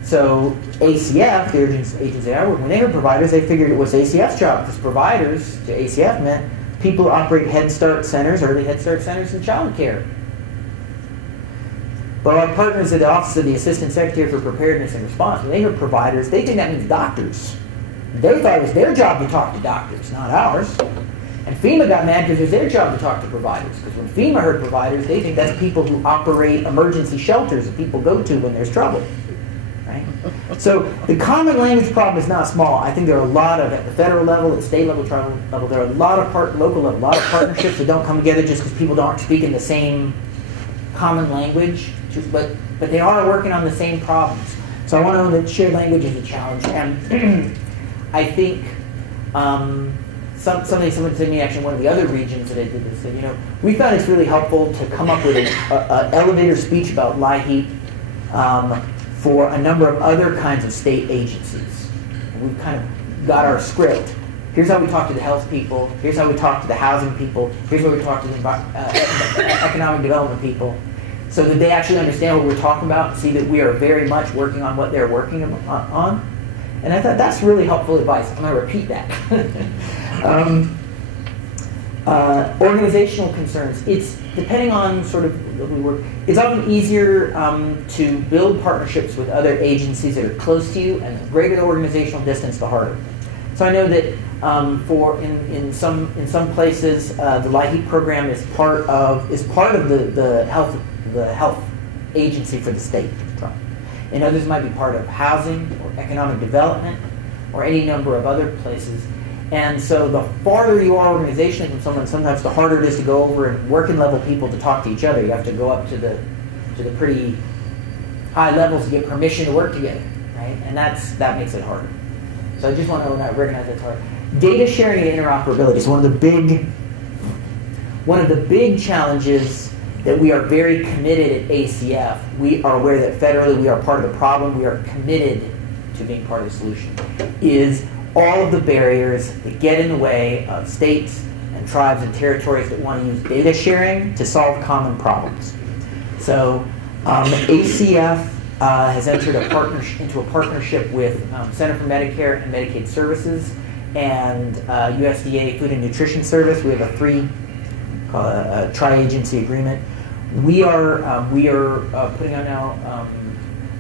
So ACF, the agency I work with, when they were providers, they figured it was ACF's job, because providers to ACF meant people who operate Head Start centers, early Head Start centers, and child care. But our partners at the Office of the Assistant Secretary for Preparedness and Response, when they heard providers, they think that means doctors. They thought it was their job to talk to doctors, not ours. And FEMA got mad because it was their job to talk to providers. Because when FEMA heard providers, they think that's people who operate emergency shelters that people go to when there's trouble. Right? So the common language problem is not small. I think there are a lot of, at the federal level, at the state level, tribal level, there are a lot of local level, a lot of partnerships that don't come together just because people aren't speaking the same common language. But they are working on the same problems. So I want to know that shared language is a challenge. And I think someone said to me, actually, in one of the other regions that I did this, said, you know, we found it's really helpful to come up with an elevator speech about LIHEAP for a number of other kinds of state agencies. And we've kind of got our script. Here's how we talk to the health people. Here's how we talk to the housing people. Here's how we talk to the economic development people, so that they actually understand what we're talking about and see that we are very much working on what they're working on. And I thought that's really helpful advice. I'm going to repeat that. Organizational concerns. It's depending on sort of what we work. It's often easier to build partnerships with other agencies that are close to you, and the greater the organizational distance, the harder. So I know that in some places the LIHEAP program is part of the health agency for the state. And others might be part of housing or economic development or any number of other places. And so the farther you are organizationally from someone, sometimes the harder it is to go over and working level people to talk to each other. You have to go up to the pretty high levels to get permission to work together, right? And that makes it harder. So I just want to recognize that's hard. Data sharing and interoperability is one of the big challenges that we are very committed at ACF. We are aware that federally we are part of the problem. We are committed to being part of the solution. Is all of the barriers that get in the way of states and tribes and territories that want to use data sharing to solve common problems. So ACF has entered into a partnership with Center for Medicare and Medicaid Services and USDA Food and Nutrition Service. We have a tri-agency agreement. We are putting on now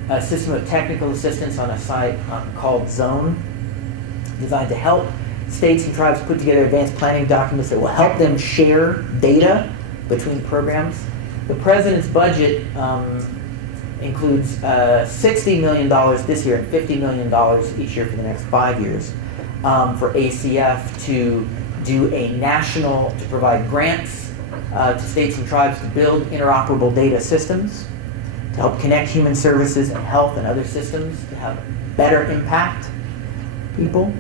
a system of technical assistance on a site called Zone, designed to help states and tribes put together advanced planning documents that will help them share data between programs. The President's budget includes $60 million this year and $50 million each year for the next 5 years for ACF to do to provide grants to states and tribes to build interoperable data systems, to help connect human services and health and other systems to have better impact people,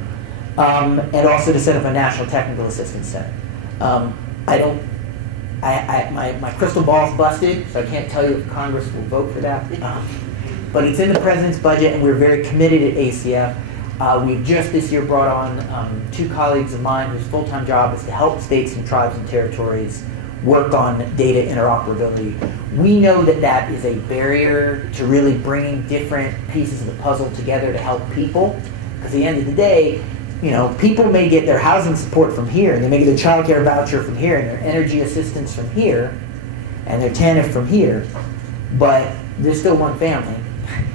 and also to set up a National Technical Assistance Center. My crystal ball's busted, so I can't tell you if Congress will vote for that. But it's in the President's budget, and we're very committed at ACF. We've just this year brought on 2 colleagues of mine whose full-time job is to help states and tribes and territories work on data interoperability. We know that that is a barrier to really bringing different pieces of the puzzle together to help people. Because at the end of the day, you know, people may get their housing support from here, and they may get their child care voucher from here, and their energy assistance from here, and their TANF from here, but there's still one family.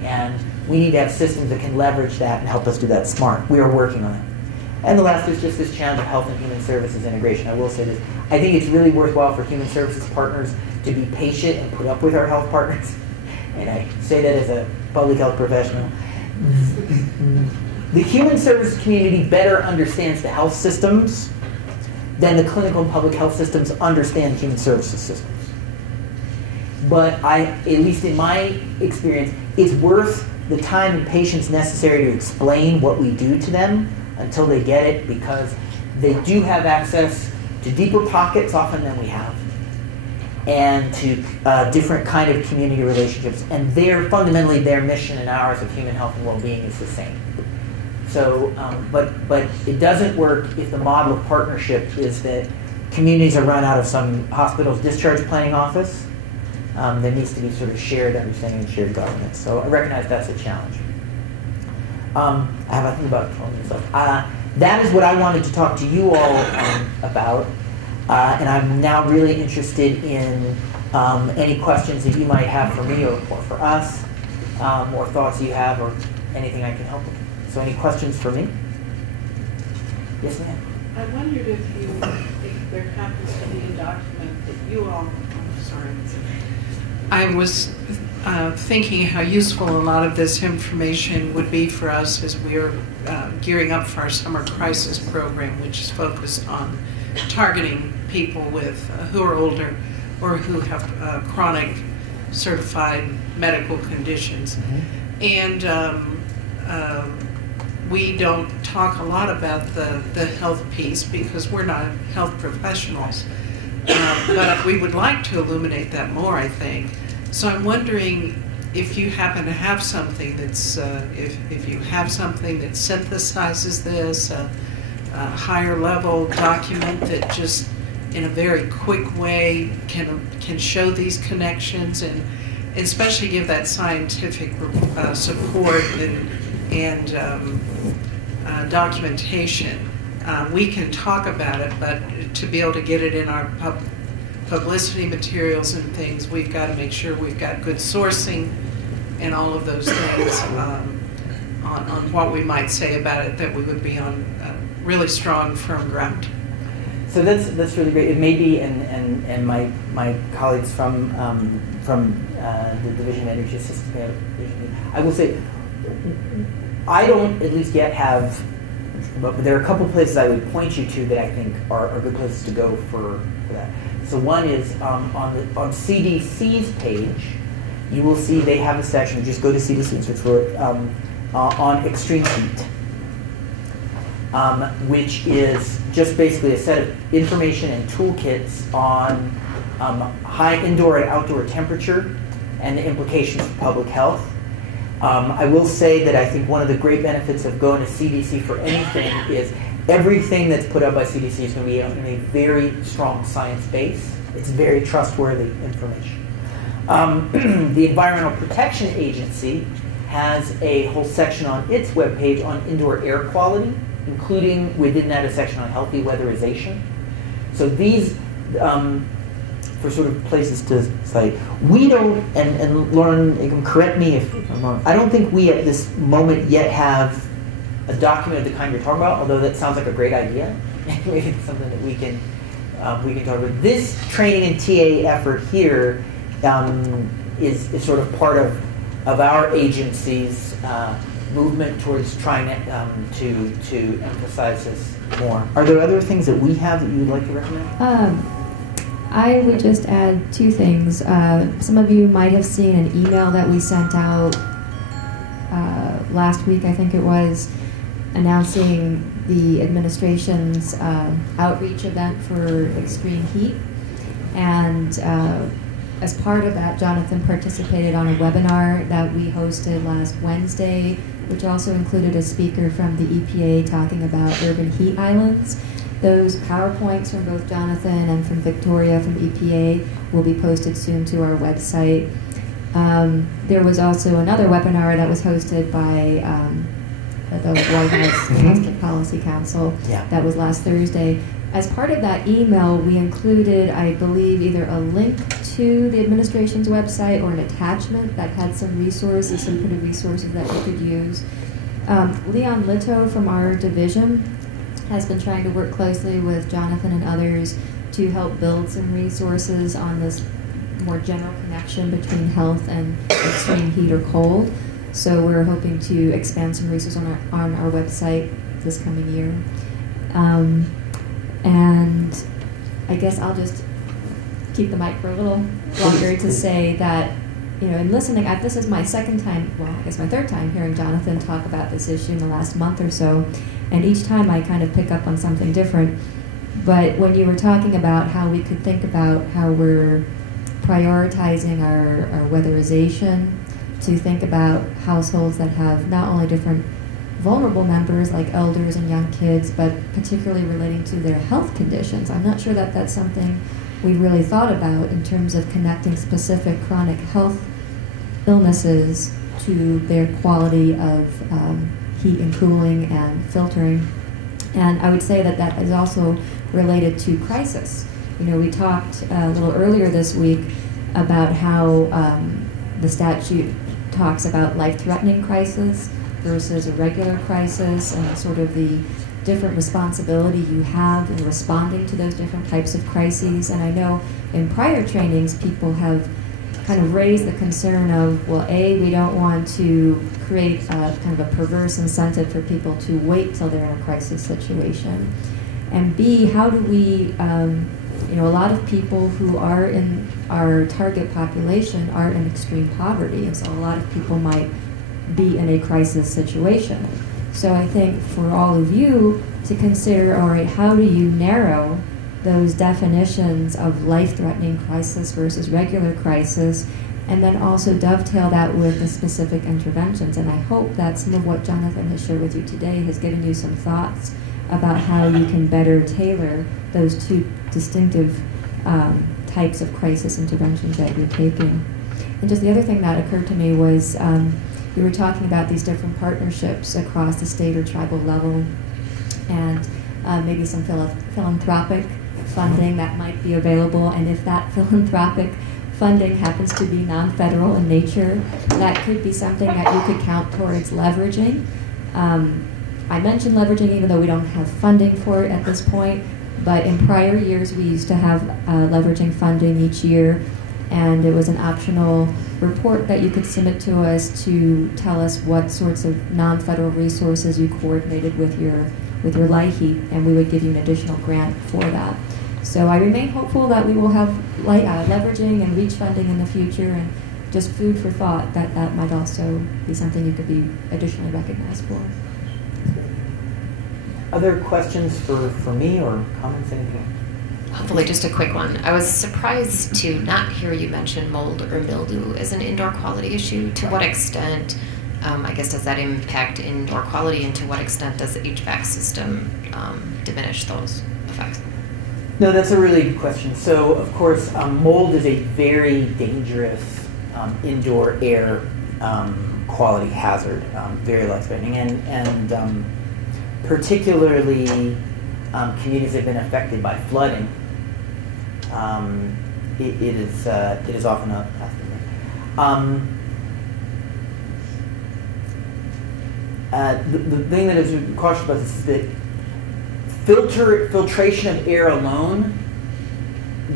And we need to have systems that can leverage that and help us do that smart. We are working on it. And the last is just this challenge of health and human services integration. I will say this. I think it's really worthwhile for human services partners to be patient and put up with our health partners. And I say that as a public health professional. The human services community better understands the health systems than the clinical and public health systems understand human services systems. But at least in my experience, it's worth the time and patience necessary to explain what we do to them until they get it, because they do have access to deeper pockets often than we have, and to different kind of community relationships. And fundamentally their mission and ours of human health and well-being is the same. So, but it doesn't work if the model of partnership is that communities are run out of some hospital's discharge planning office. There needs to be sort of shared understanding and shared governance. So I recognize that's a challenge. I have a thing about controlling myself. That is what I wanted to talk to you all about. And I'm now really interested in any questions that you might have for me or for us, or thoughts you have, or anything I can help with. So any questions for me? Yes, ma'am. I wondered if there happens to be a document that you all, I'm sorry. I was thinking how useful a lot of this information would be for us as we are gearing up for our summer crisis program, which is focused on targeting people who are older or who have chronic certified medical conditions. Mm-hmm. And we don't talk a lot about the health piece because we're not health professionals. But we would like to illuminate that more, I think. So I'm wondering if you happen to have something that's, if you have something that synthesizes this, a higher level document that just in a very quick way can show these connections and especially give that scientific support and documentation. We can talk about it, but to be able to get it in our publicity materials and things, we've got to make sure we've got good sourcing and all of those things on what we might say about it, that we would be on really strong, firm ground. So that's really great. It may be, and my colleagues from the Division of Energy Systems, I will say, I don't at least yet have, but there are a couple places I would point you to that I think are good places to go for that. So one is on CDC's page, you will see they have a section. Just go to CDC, which we're on extreme heat, which is just basically a set of information and toolkits on high indoor and outdoor temperature and the implications for public health. I will say that I think one of the great benefits of going to CDC for anything is everything that's put out by CDC is going to be in a very strong science base. It's very trustworthy information. The Environmental Protection Agency has a whole section on its webpage on indoor air quality, including within that a section on healthy weatherization. So these, for sort of places to say, we don't, and Lauren, you can correct me if I'm wrong, I don't think we at this moment yet have a document of the kind you're talking about, although that sounds like a great idea. Maybe it's something that we can talk about. This training and TA effort here is sort of part of our agency's movement towards trying to emphasize this more. Are there other things that we have that you would like to recommend? I would just add two things. Some of you might have seen an email that we sent out last week, I think it was, announcing the administration's outreach event for extreme heat. And as part of that, Jonathan participated on a webinar that we hosted last Wednesday, which also included a speaker from the EPA talking about urban heat islands. Those PowerPoints from both Jonathan and from Victoria from EPA will be posted soon to our website. There was also another webinar that was hosted by the White House Domestic Policy Council. That was last Thursday. As part of that email, we included, I believe, either a link to the administration's website or an attachment that had some resources, some printed resources that you could use. Leon Litto from our division has been trying to work closely with Jonathan and others to help build some resources on this more general connection between health and extreme heat or cold. So we're hoping to expand some resources on our website this coming year. And I guess I'll just keep the mic for a little longer to say that in listening, this is my second time, well, I guess my third time hearing Jonathan talk about this issue in the last month or so, and each time I kind of pick up on something different. But when you were talking about how we could think about how we're prioritizing our weatherization, to think about households that have not only different vulnerable members like elders and young kids, but particularly relating to their health conditions. I'm not sure that that's something we really thought about in terms of connecting specific chronic health illnesses to their quality of heat and cooling and filtering. And I would say that that is also related to crisis. We talked a little earlier this week about how the statute talks about life-threatening crisis versus a regular crisis, and sort of the different responsibility you have in responding to those different types of crises. And I know in prior trainings people have kind of raised the concern of, well, A, we don't want to create kind of a perverse incentive for people to wait till they're in a crisis situation. And B, how do we, a lot of people who are in our target population are in extreme poverty, and so a lot of people might be in a crisis situation. So I think for all of you to consider, all right, how do you narrow those definitions of life-threatening crisis versus regular crisis, and then also dovetail that with the specific interventions. And I hope that some of what Jonathan has shared with you today has given you some thoughts about how you can better tailor those two distinctive types of crisis interventions that you're taking. And just the other thing that occurred to me was you were talking about these different partnerships across the state or tribal level, and maybe some philanthropic funding that might be available. And if that philanthropic funding happens to be non-federal in nature, that could be something that you could count towards leveraging. I mentioned leveraging even though we don't have funding for it at this point, but in prior years we used to have leveraging funding each year, and it was an optional report that you could submit to us to tell us what sorts of non-federal resources you coordinated with your LIHEAP, and we would give you an additional grant for that. So I remain hopeful that we will have leveraging and REACH funding in the future, and just food for thought that that might also be something you could be additionally recognized for. Other questions for me or comments? Anything? Hopefully just a quick one. I was surprised to not hear you mention mold or mildew as an indoor quality issue. To what extent, I guess, does that impact indoor quality, and to what extent does the HVAC system diminish those effects? No, that's a really good question. So, of course, mold is a very dangerous indoor air quality hazard, very life-threatening, and particularly communities that have been affected by flooding. It is often a the thing that is cautious about this is that filtration of air alone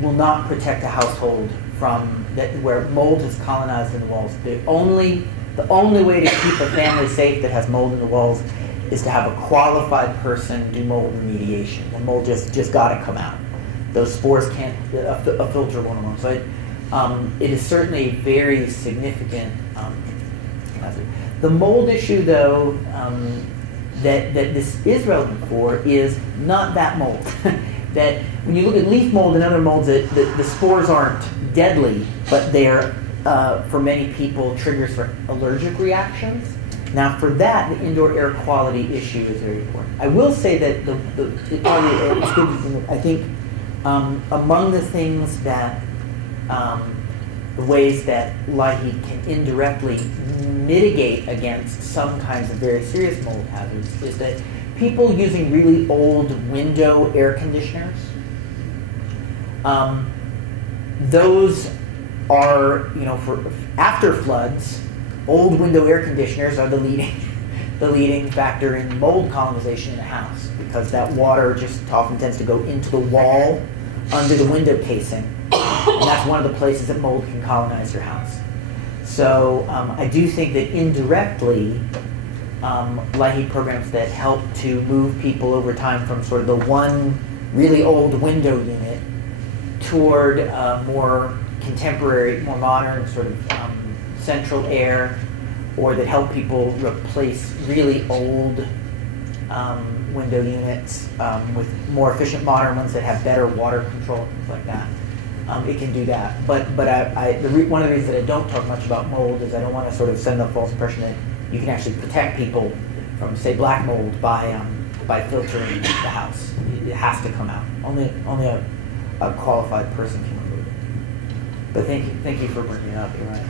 will not protect a household from that where mold has colonized in the walls. The only way to keep a family safe that has mold in the walls is to have a qualified person do mold remediation. The mold just got to come out. Those spores can't, a filter won't alone. So it is certainly a very significant hazard. The mold issue, though, that this is relevant for is not that mold. That when you look at leaf mold and other molds, the spores aren't deadly, but they're, for many people, triggers for allergic reactions. Now, for that, the indoor air quality issue is very important. I will say that it's good. I think among the things that the ways that LIHEAP can indirectly mitigate against some kinds of very serious mold hazards is that people using really old window air conditioners, those are, for after floods, old window air conditioners are the leading factor in mold colonization in a house, because that water just often tends to go into the wall under the window casing, and that's one of the places that mold can colonize your house. So I do think that indirectly, LIHEAP programs that help to move people over time from sort of the one really old window unit toward more contemporary, more modern sort of central air, or that help people replace really old window units with more efficient modern ones that have better water control, things like that. It can do that. But one of the reasons that I don't talk much about mold is I don't want to sort of send the false impression that you can actually protect people from, say, black mold by filtering the house. It has to come out. Only a qualified person can remove it. But thank you for bringing it up. You're right.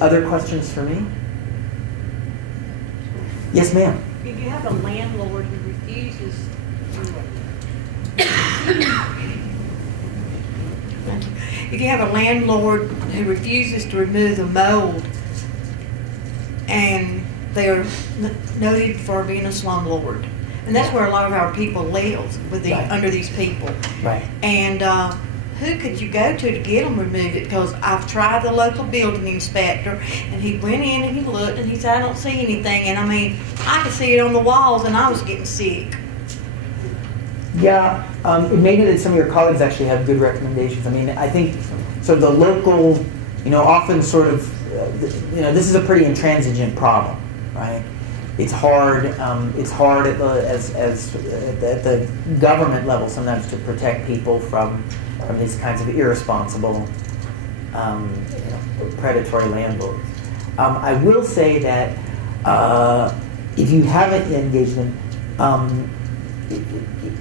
Other questions for me? Yes, ma'am. If you have a landlord who refuses if you have a landlord who refuses to remove the mold and they're noted for being a slumlord, and that's where a lot of our people live, with under these people. Right. And who could you go to get them removed it? Because I've tried the local building inspector, and he went in and he looked and he said, I don't see anything. And I mean, I could see it on the walls, and I was getting sick. Yeah, it may be that some of your colleagues actually have good recommendations. I mean, I think sort of the local, often sort of, this is a pretty intransigent problem, right? It's hard. It's hard at the government level sometimes to protect people from these kinds of irresponsible, predatory landlords. I will say that if you haven't engaged them,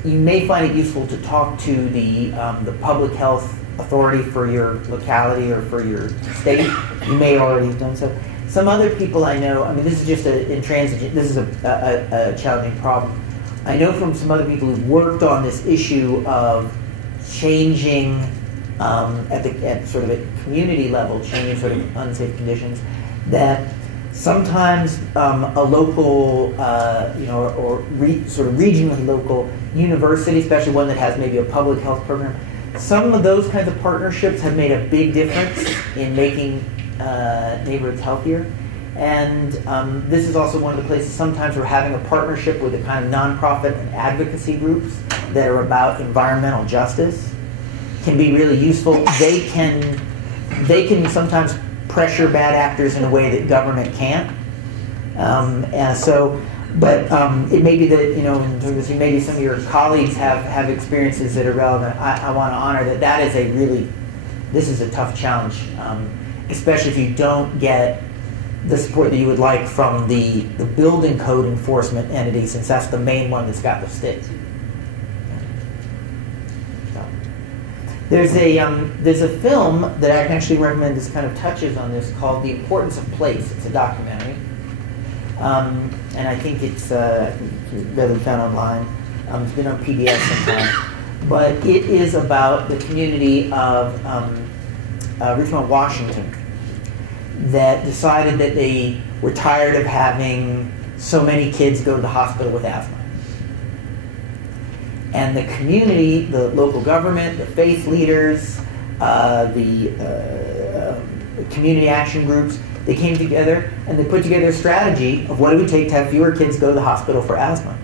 you may find it useful to talk to the public health authority for your locality or for your state. You may already have done so. Some other people I know, I mean, this is just this is a challenging problem. I know from some other people who've worked on this issue of changing at sort of a community level, changing sort of unsafe conditions, that sometimes a local, sort of regionally local university, especially one that has maybe a public health program, some of those kinds of partnerships have made a big difference in making neighborhoods healthier. And this is also one of the places sometimes we're having a partnership with the kind of nonprofit and advocacy groups that are about environmental justice can be really useful. They can sometimes pressure bad actors in a way that government can't. It may be that, maybe some of your colleagues have experiences that are relevant. I want to honor that is this is a tough challenge, especially if you don't get the support that you would like from the building code enforcement entity, since that's the main one that's got the stick. There's a film that I can actually recommend. This kind of touches on this, called The Importance of Place. It's a documentary, and I think it's readily found online. It's been on PBS sometimes, but it is about the community of Richmond, Washington, that decided that they were tired of having so many kids go to the hospital with asthma. And the community, the local government, the faith leaders, the community action groups, they came together and they put together a strategy of what it would take to have fewer kids go to the hospital for asthma.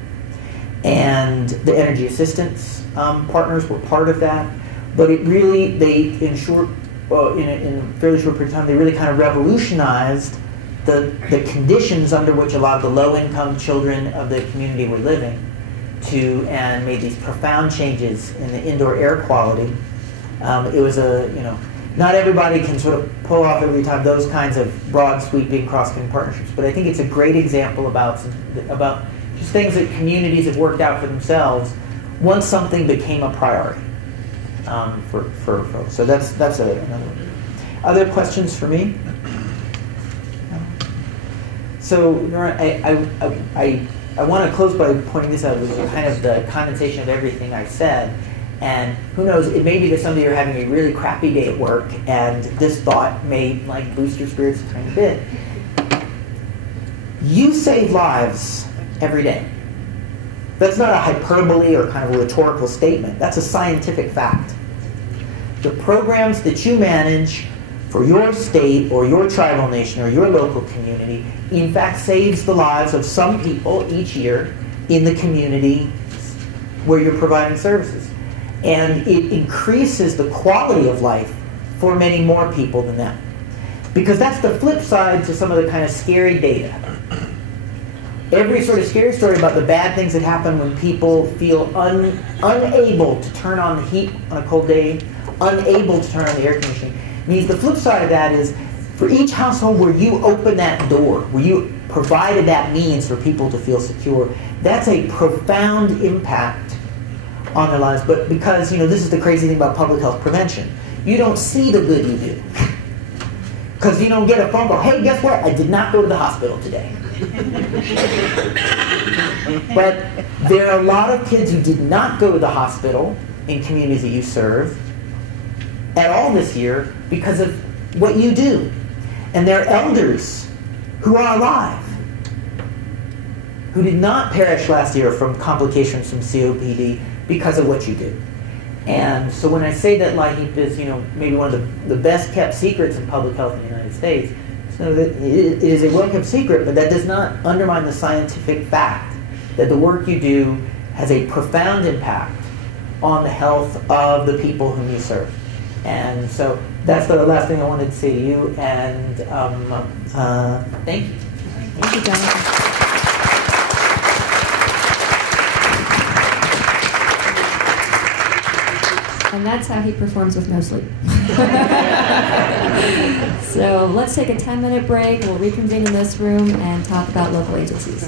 And the energy assistance partners were part of that. But in a fairly short period of time, they really kind of revolutionized the conditions under which a lot of the low-income children of the community were living, and made these profound changes in the indoor air quality. It was not everybody can sort of pull off every time those kinds of broad, sweeping, cross-cutting partnerships, but I think it's a great example about just things that communities have worked out for themselves once something became a priority for folks. So that's another one. Other questions for me? So I want to close by pointing this out, which is kind of the condensation of everything I said. And who knows, it may be that some of you are having a really crappy day at work, and this thought may boost your spirits a tiny bit. You save lives every day. That's not a hyperbole or kind of a rhetorical statement. That's a scientific fact. The programs that you manage for your state or your tribal nation or your local community, in fact, saves the lives of some people each year in the community where you're providing services. And it increases the quality of life for many more people than that. Because that's the flip side to some of the kind of scary data. Every sort of scary story about the bad things that happen when people feel unable to turn on the heat on a cold day, unable to turn on the air conditioning, means the flip side of that is for each household where you open that door, where you provided that means for people to feel secure, that's a profound impact on their lives. But because, this is the crazy thing about public health prevention. You don't see the good you do. Because you don't get a phone call, hey, guess what? I did not go to the hospital today. But there are a lot of kids who did not go to the hospital in communities that you serve at all this year because of what you do. And there are elders who are alive who did not perish last year from complications from COPD because of what you do. And so when I say that LIHEAP is, maybe one of the best kept secrets in public health in the United States, so that it is a well kept secret, but that does not undermine the scientific fact that the work you do has a profound impact on the health of the people whom you serve. And so that's the last thing I wanted to say to you, and thank you. Thank you, Jonathan. And that's how he performs with no sleep. So let's take a 10-minute break. We'll reconvene in this room and talk about local agencies.